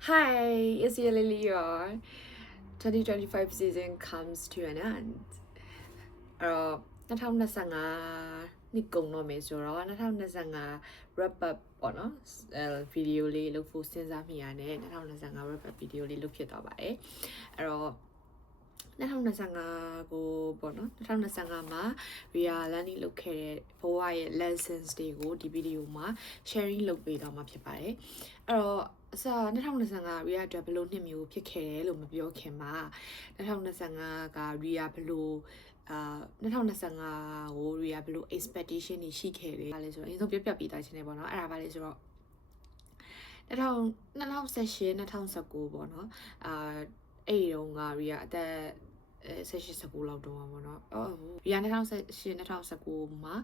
Hi, it's your Lily. Your 2025 season comes to an end. 2025နှစ်ကုန်တော့မယ်ဆိုတော့2025 wrap up ပေါ့နော်ဗီဒီယိုလေးလုပ်ဖို့စဉ်းစားမိရတယ်2025 wrap up ဗီဒီယိုလေးလုပ်ဖြစ်သွားပါတယ်အဲ့တော့2025ကိုပေါ့နော်2025မှာ real learning လုပ်ခဲ့တဲ့ဘဝရဲ့ lessons တွေကိုဒီဗီဒီယိုမှာ sharing လုပ်ပေးတော့မှာဖြစ်ပါတယ်အဲ့တော့အစ2025 real အတွက်ဘယ်လိုနှစ်မျိုးဖြစ်ခဲ့တယ်လို့မပြောခင်မှာ2025က real ဘယ်လို2025ကို real ဘယ်လို expectation တွေရှိခဲ့တယ်ဘာလဲဆိုတော့အရင်ဆုံးပြပြပေးသားခြင်းနေပေါ့နော်အဲ့ဒါဘာလဲဆိုတော့2018 2019ပေါ့နော်အဲ့ဒီတော့ငါ real အသက်16လောက်တုန်းပေါ့နော်ရီယာ2018 2019မှာ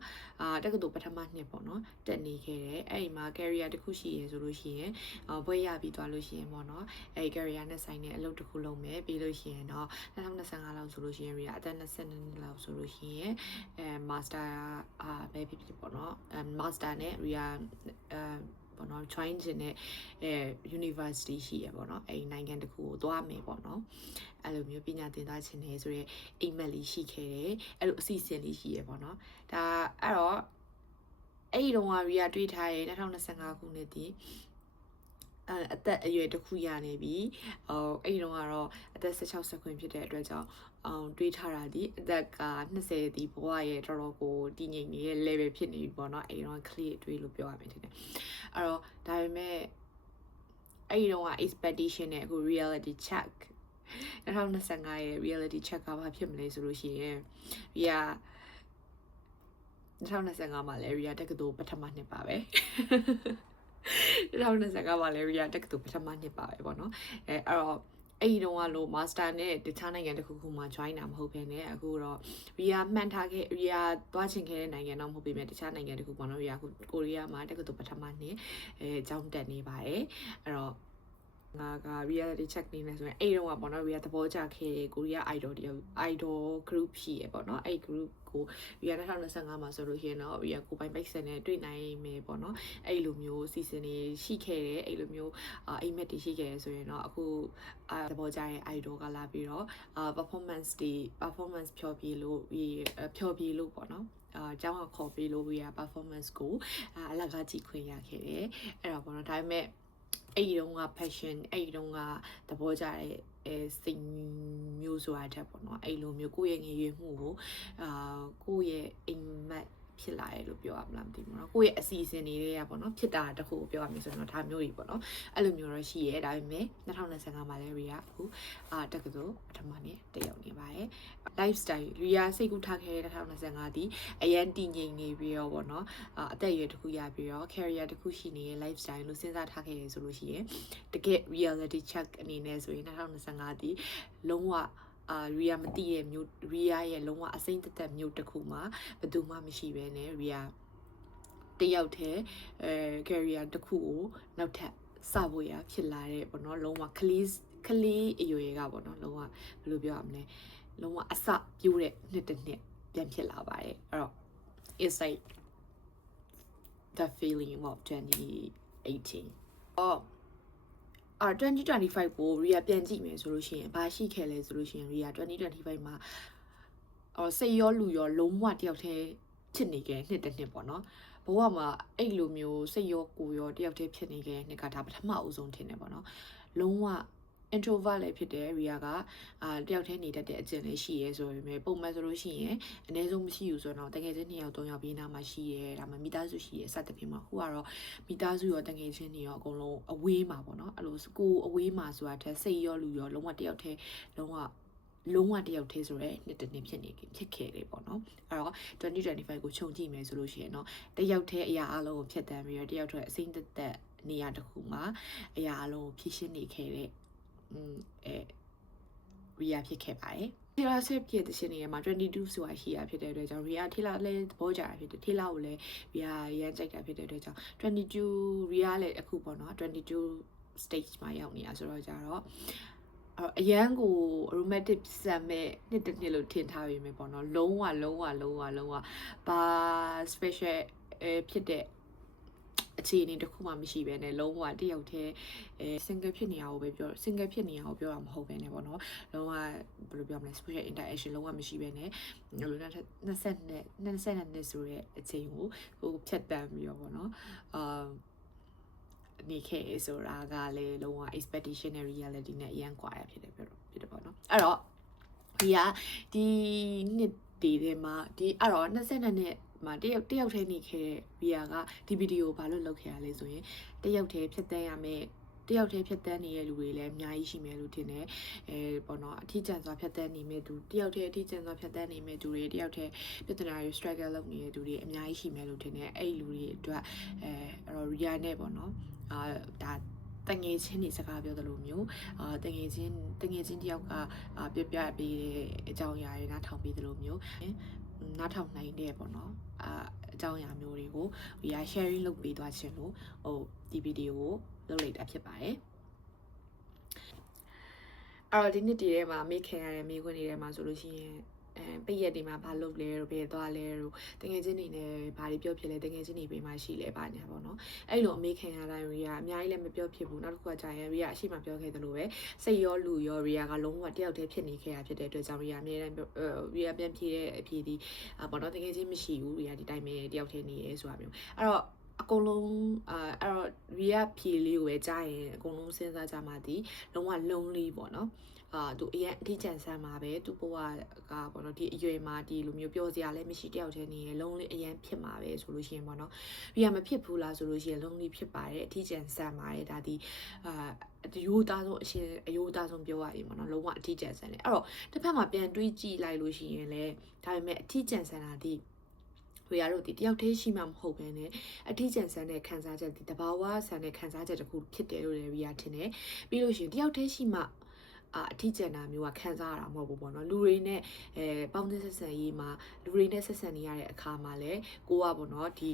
တက္ကသိုလ်ပထမနှစ်ပေါ့နော်တက်နေခဲ့တယ်အဲ့ဒီမှာ career တစ်ခုရှိရဆိုလို့ရှိရင်ဘွဲ့ရပြီးသွားလို့ရှိရင်ပေါ့နော်အဲ့ career နဲ့ဆိုင်တဲ့အလုပ်တစ်ခုလုပ်မယ်ပြီးလို့ရှိရင်တော့2025လောက်ဆိုလို့ရှိရင်ရီယာအသက်22နှစ်လောက်ဆိုလို့ရှိရင်master ပဲဖြစ်ဖြစ်ပေါ့နော်master နဲ့ရီယာပေါ့နော် join ခြင်းနဲ့university ရှိရပေါ့နော်အဲ့ဒီနိုင်ငံတစ်ခုကိုသွားမယ်ပေါ့နော်အဲ့လိုမျိုးပညာသင်သားခြင်းနေဆိုရဲအိမ်မက်လေးရှိခဲ့တယ်အဲ့လိုအစီအစဉ်လေးရှိရပေါ့နော်ဒါအဲ့တော့အဲ့ဒီတော့ရီယာတွေးထားရဲ့2025ခုနှစ်ဒီအသက်အရွယ်တစ်ခုရနေပြီအဲ့ဒီတော့ကတော့အသက်16ဆက်ခွင့်ဖြစ်တဲ့အတွက်ကြောင့်တွေးထားတာဒီအသက်က20ဒီဘဝရဲ့တော်တော်ကိုတည်ငြိမ်နေတဲ့ level ဖြစ်နေပြီပေါ့နော်အဲ့ဒီတော့ clear တွေးလို့ပြောရမယ်ထင်တယ်အဲ့တော့ဒါပေမဲ့အဲ့ဒီတော့ expectation နဲ့အခု reality check 2025ရဲ့ reality check ကဘာဖြစ်မလဲဆိုလို့ရှိရင် 2025မှာလဲ Ria တက္ကသိုလ်ပထမနှစ်ပါပဲ2025မှာလဲ Ria တက္ကသိုလ်ပထမနှစ်ပါပဲပေါ့နော်အဲ့တော့အဲ့ဒီတော့လို့ master နဲ့တခြားနိုင်ငံတစ်ခုခုမှာ join တာမဟုတ်ဘဲနဲ့အခုတော့ Ria မှန်ထားခဲ့ Ria သွားချင်ခဲ့တဲ့နိုင်ငံတော့မဟုတ်ပေမဲ့တခြားနိုင်ငံတစ်ခုပေါ့နော် Ria ကိုရီးယားမှာတက္ကသိုလ်ပထမနှစ်ကျောင်းတက်နေပါတယ်အဲ့တော့ငါက reality check နေလဲဆိုရင်အဲ့တော့ပေါ့နော် Ria သဘောကျခဲ့တဲ့ကိုရီးယား idol group ရှိရပေါ့နော်အဲ့ group ကို Ria 2025မှာဆိုလို့ရှိရင်တော့ Ria ကိုပိုင်ပိတ်ဆက်နဲ့တွေ့နိုင်မယ်ပေါ့နော်အဲ့လိုမျိုးစီစဉ်နေရှိခဲ့တယ်အဲ့လိုမျိုးအိမ်မက်တွေရှိခဲ့တယ်ဆိုရင်တော့အခုသဘောကျတဲ့ idol ကလာပြီးတော့ performance ဖျော်ဖြေလို့ပေါ့နော်ကျောင်းကခေါ်ပေးလို့ Ria performance ကိုအလကားကြည့်ခွင့်ရခဲ့တယ်အဲ့တော့ပေါ့နော်ဒါပေမဲ့အဲ့ဒီတော့က passion အဲ့ဒီတော့ကသဘောကျတဲ့စိတ်မျိုးဆိုတာတက်ပေါ့နော်အဲ့လိုမျိုးကိုယ့်ရဲ့ငြိမ်ရွေးမှုကိုကိုယ့်ရဲ့အိမ်မက်ဖြစ်လာတယ်လို့ပြောရမလားမသိဘူးเนาะကိုယ့်ရဲ့အစီအစဉ်တွေကပေါ့နော်ဖြစ်တာတခုကိုပြောရမယ်ဆိုတော့ဒါမျိုးတွေပေါ့နော်အဲ့လိုမျိုးတော့ရှိရဲဒါပေမဲ့2025မှာလဲ Ria အခုတက္ကသိုလ်ပထမနေ့တက်ရောက်နေပါတယ် lifestyle Ria စိတ်ကူးထားခဲ့တဲ့2025ဒီအရန်တည်ငြိမ်နေပြီးတော့ပေါ့နော်အသက်အရွယ်တစ်ခုရပြီးတော့ career တစ်ခုရှိနေတဲ့ lifestyle လို့စဉ်းစားထားခဲ့ရဆိုလို့ရှိရင်တကယ် reality check အနေနဲ့ဆိုရင်2025ဒီလုံးဝRia မသိတဲ့မျိုး Ria ရဲ့လုံးဝအစိမ့်သက်မျိုးတစ်ခုမှာဘယ်သူမှမရှိဘဲနဲ့ Ria တယောက်တည်းcareer တစ်ခုကိုနောက်ထပ်စဖို့ရဖြစ်လာတဲ့ပေါ့နော်လုံးဝကလေးအရွယ်ကပေါ့နော်လုံးဝဘယ်လိုပြောရမလဲလုံးဝအစပြိုးတဲ့နှစ်တစ်နှစ်ပြန်ဖြစ်လာပါတယ်အဲ့တော့ it's like the feeling of 2018 2025ကို Ria ပြန်ကြည့်မယ်ဆိုလို့ရှိရင်ဘာရှိခဲ့လဲဆိုလို့ရှိရင် Ria 2025မှာစိတ်ရောလူရောလုံးဝတယောက်တည်းဖြစ်နေခဲ့နှစ်တစ်နှစ်ပေါ့နော်ဘဝမှာအဲ့လိုမျိုးစိတ်ရောကိုယ်ရောတယောက်တည်းဖြစ်နေခဲ့နှစ်ကဒါပထမအဦးဆုံးထင်တယ်ပေါ့နော်လုံးဝintrovert လည်းဖြစ်တယ် Ria ကတယောက်တည်းနေတတ်တဲ့အကျင့်လေးရှိရဲဆိုပေမဲ့ပုံမှန်ဆိုလို့ရှိရင်အနည်းဆုံးမရှိဘူးဆိုတော့တကယ်ချင်း2ယောက်3ယောက်ပြီးနားမှာရှိရဲဒါမှမိသားစုရှိရဲစသဖြင့်မှာခုကတော့မိသားစုရောတကယ်ချင်းတွေရောအကုန်လုံးအဝေးမှာပေါ့နော်အဲ့လိုကိုအဝေးမှာဆိုတာတဲ့စိတ်ရောလူရောလုံးဝတယောက်တည်းလုံးဝတယောက်တည်းဆိုရဲနှစ်တစ်နှစ်ဖြစ်ခဲ့တယ်ပေါ့နော်အဲ့တော့2025ကိုခြုံကြည့်မယ်ဆိုလို့ရှိရင်တော့တယောက်တည်းအရာအလုံးကိုဖြတ်တန်းပြီးတော့တယောက်တည်းအစိမ့်သက်နေရာတစ်ခုမှာအရာအလုံးကိုဖြည့်ရှင်းနေခဲ့တဲ့Ria ဖြစ်ခဲ့ပါတယ်Taylor Swift ရဲ့တခြင်းတွေမှာ22ဆိုတာရှိရဖြစ်တဲ့အတွက်ကြောင့် Ria Taylor လည်းသဘောကျတာဖြစ်တယ် Taylor ကိုလည်း Ria ရမ်းကြိုက်တာဖြစ်တဲ့အတွက်ကြောင့်22 Ria လည်းအခုပေါ့နော်22 stage မှာရောက်နေတာဆိုတော့ကြတော့အရန်ကို romantic ဆန်မဲ့နှစ်တစ်နှစ်လို့ထင်ထားပြီမယ်ပေါ့နော်လုံးဝဘာ special ဖြစ်တဲ့ အခြေအနေတစ်ခုမှမရှိဘဲနဲ့လုံးဝတယောက်တည်းsingle ဖြစ်နေရအောင်ပဲပြော single ဖြစ်နေရအောင်ပြောတာမဟုတ်ဘဲနဲ့ပေါ့နော်လုံးဝဘယ်လိုပြောမလဲ social interaction လုံးဝမရှိဘဲနဲ့လို့20နှစ်ဆိုရဲအချိန်ကိုဟိုဖြတ်တန်းပြီးတော့ပေါ့နော်နေခဲ့ဆိုတာကလည်းလုံးဝ expectation နဲ့ reality နဲ့အရန်ကွာရဖြစ်တယ်ပေါ့နော်အဲ့တော့ဒီနှစ်ဒီထဲမှာဒီအဲ့တော့22နှစ်မှာတယောက်တည်းနေခဲ့တဲ့ VR ကဒီဗီဒီယိုဘာလို့လုပ်ခဲ့ရလဲဆိုရင်တယောက်တည်းဖြတ်တန်းရမယ်တယောက်တည်းဖြတ်တန်းနေတဲ့လူတွေလည်းအများကြီးရှိမယ်လို့ထင်တယ်ပေါ့နော်အထီးကျန်စွာဖြတ်တန်းနေမဲ့သူတယောက်တည်းအထီးကျန်စွာဖြတ်တန်းနေမဲ့သူတွေတယောက်တည်းပြဿနာတွေ struggle လုပ်နေတဲ့သူတွေအများကြီးရှိမယ်လို့ထင်တယ်အဲ့လူတွေအတွက်အဲ့တော့ RIA နဲ့ပေါ့နော်ဒါတငယ်ချင်းတွေစကားပြောသလိုမျိုးတငယ်ချင်းတယောက်ကပြပြပေးတဲ့အကြောင်းအရာတွေနားထောင်ပေးသလိုမျိုးနားထောင်နိုင်တဲ့ပေါ့နော်အကြောင်းအရာမျိုးတွေကို RIA sharing လုပ်ပေးသွားခြင်းလို့ဒီဗီဒီယိုကိုလုပ်လိုက်တာဖြစ်ပါတယ်အဲ့တော့ဒီနေ့ဒီထဲမှာမေးခင်ရတဲ့မိခွန်းတွေထဲမှာဆိုလို့ရှိရင်ပိတ်ရက်တွေမှာဘာလုပ်လဲတို့ဘယ်သွားလဲတို့တကယ်ချင်းနေနဲ့ဘာတွေပြောဖြစ်လဲတကယ်ချင်းနေပေးမှရှိလဲပါညာပေါ့နော်အဲ့လိုအမေခံရတိုင်းရီယာအများကြီးလည်းမပြောဖြစ်ဘူးနောက်တစ်ခုကကြာရင်ရီယာအရှိမပြောခဲ့သလိုပဲစိတ်ရောလူရောရီယာကလုံးဝတယောက်တည်းဖြစ်နေခဲ့တာဖြစ်တဲ့အတွက်ကြောင့်ရီယာအမြဲတမ်းရီယာပြန်ဖြေတဲ့အဖြေဒီပေါ့နော်တကယ်ချင်းမရှိဘူးရီယာဒီတိုင်းပဲတယောက်တည်းနေရဲဆိုတာမျိုးအဲ့တော့အကုန်လုံးအဲ့တော့ရီယာဖြေလေးကိုပဲကြားရင်အကုန်လုံးစဉ်းစားကြမှာဒီလုံးဝ lonely ပေါ့နော်သူအရင်အထီးကျန်ဆန်းမှာပဲသူဘဝကပေါ့နော်ဒီအရွယ်မှာဒီလိုမျိုးပြောစရာလည်းမရှိတယောက်တည်းနေရလုံးလေးအရင်ဖြစ်မှာပဲဆိုလို့ရှိရင်ပေါ့နော်ပြီးရမဖြစ်ဘူးလားဆိုလို့ရှိရင်လုံးလေးဖြစ်ပါတယ်အထီးကျန်ဆန်းပါတယ်ဒါဒီအယိုးသားဆုံးအယိုးသားဆုံးပြောရရင်ပေါ့နော်လုံးဝအထီးကျန်ဆန်းတယ်အဲ့တော့တစ်ဖက်မှာပြန်တွေးကြည့်လိုက်လို့ရှိရင်လည်းဒါပေမဲ့အထီးကျန်ဆန်းတာဒီရီယာတို့ဒီတယောက်တည်းရှိမှမဟုတ်ဘဲနဲ့အထီးကျန်ဆန်းတဲ့ခံစားချက်ဒီတဘာဝဆန်းတဲ့ခံစားချက်တစ်ခုဖြစ်တယ်လို့လည်းရီယာထင်တယ်ပြီးလို့ရှိရင်တယောက်တည်းရှိမှအထီးကျန်တာမျိုးကခံစားရတာမဟုတ်ဘူးပေါ့နော်လူတွေနဲ့ပေါင်းသင်းဆက်ဆံရေးမှာလူတွေနဲ့ဆက်ဆံနေရတဲ့အခါမှာလည်းကိုကပေါ့နော်ဒီ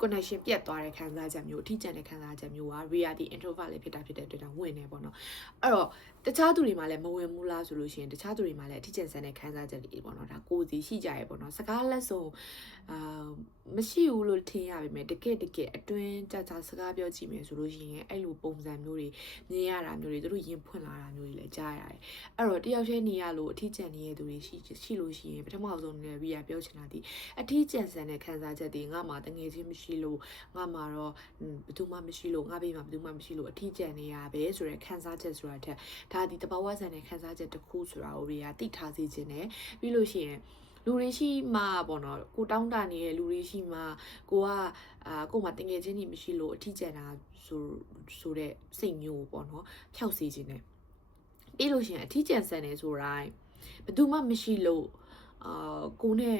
connection ပြတ်သွားတဲ့ခံစားချက်မျိုးအထီးကျန်တဲ့ခံစားချက်မျိုးက reality introvert လည်းဖြစ်တာဖြစ်တဲ့အတွက်ကြောင့်ဝင်နေပေါ့နော်အဲ့တော့တခြားသူတွေမှလည်းမဝင်ဘူးလားဆိုလို့ရှိရင်တခြားသူတွေမှလည်းအထီးကျန်ဆန်တဲ့ခံစားချက်တွေပေါ့နော်ဒါကိုယ်စီရှိကြရပေါ့နော်စကားလက်စုံမရှိဘူးလို့ထင်ရပါမယ်တကယ်အတွင်းကြာစကားပြောကြည့်မယ်ဆိုလို့ရှိရင်အဲ့လိုပုံစံမျိုးတွေမြင်ရတာမျိုးတွေသူတို့ရင်ဖွင့်လာတာမျိုးတွေလည်းကြားရတယ်အဲ့တော့တယောက်တည်းနေရလို့အထီးကျန်နေတဲ့သူတွေရှိလို့ရှိရင်ပထမဆုံးနဲ့ဗီယာပြောချင်တာဒီအထီးကျန်ဆန်တဲ့ခံစားချက်တွေငါမှတငယ်ချင်းမရှိလို့ငါမှတော့ဘယ်သူမှမရှိလို့ငါဘေးမှာဘယ်သူမှမရှိလို့အထီးကျန်နေရပဲဆိုတဲ့ခံစားချက်ဆိုတာထက်ဒါဒီတဘာဝဆန်တဲ့ခံစားချက်တစ်ခုဆိုတာကိုဗီယာသိထားစေခြင်းနဲ့ပြီးလို့ရှိရင်လူတွေရှိမှပေါ့နော်ကိုတောင်းတနေတဲ့လူတွေရှိမှကိုမှတငယ်ချင်းတွေမရှိလို့အထီးကျန်တာဆိုတဲ့စိတ်မျိုးပေါ့နော်ဖျောက်စေခြင်းနဲ့ပြီးလို့ရှိရင်အထီးကျန်ဆန်နေဆိုတိုင်းဘယ်သူမှမရှိလို့ကိုနဲ့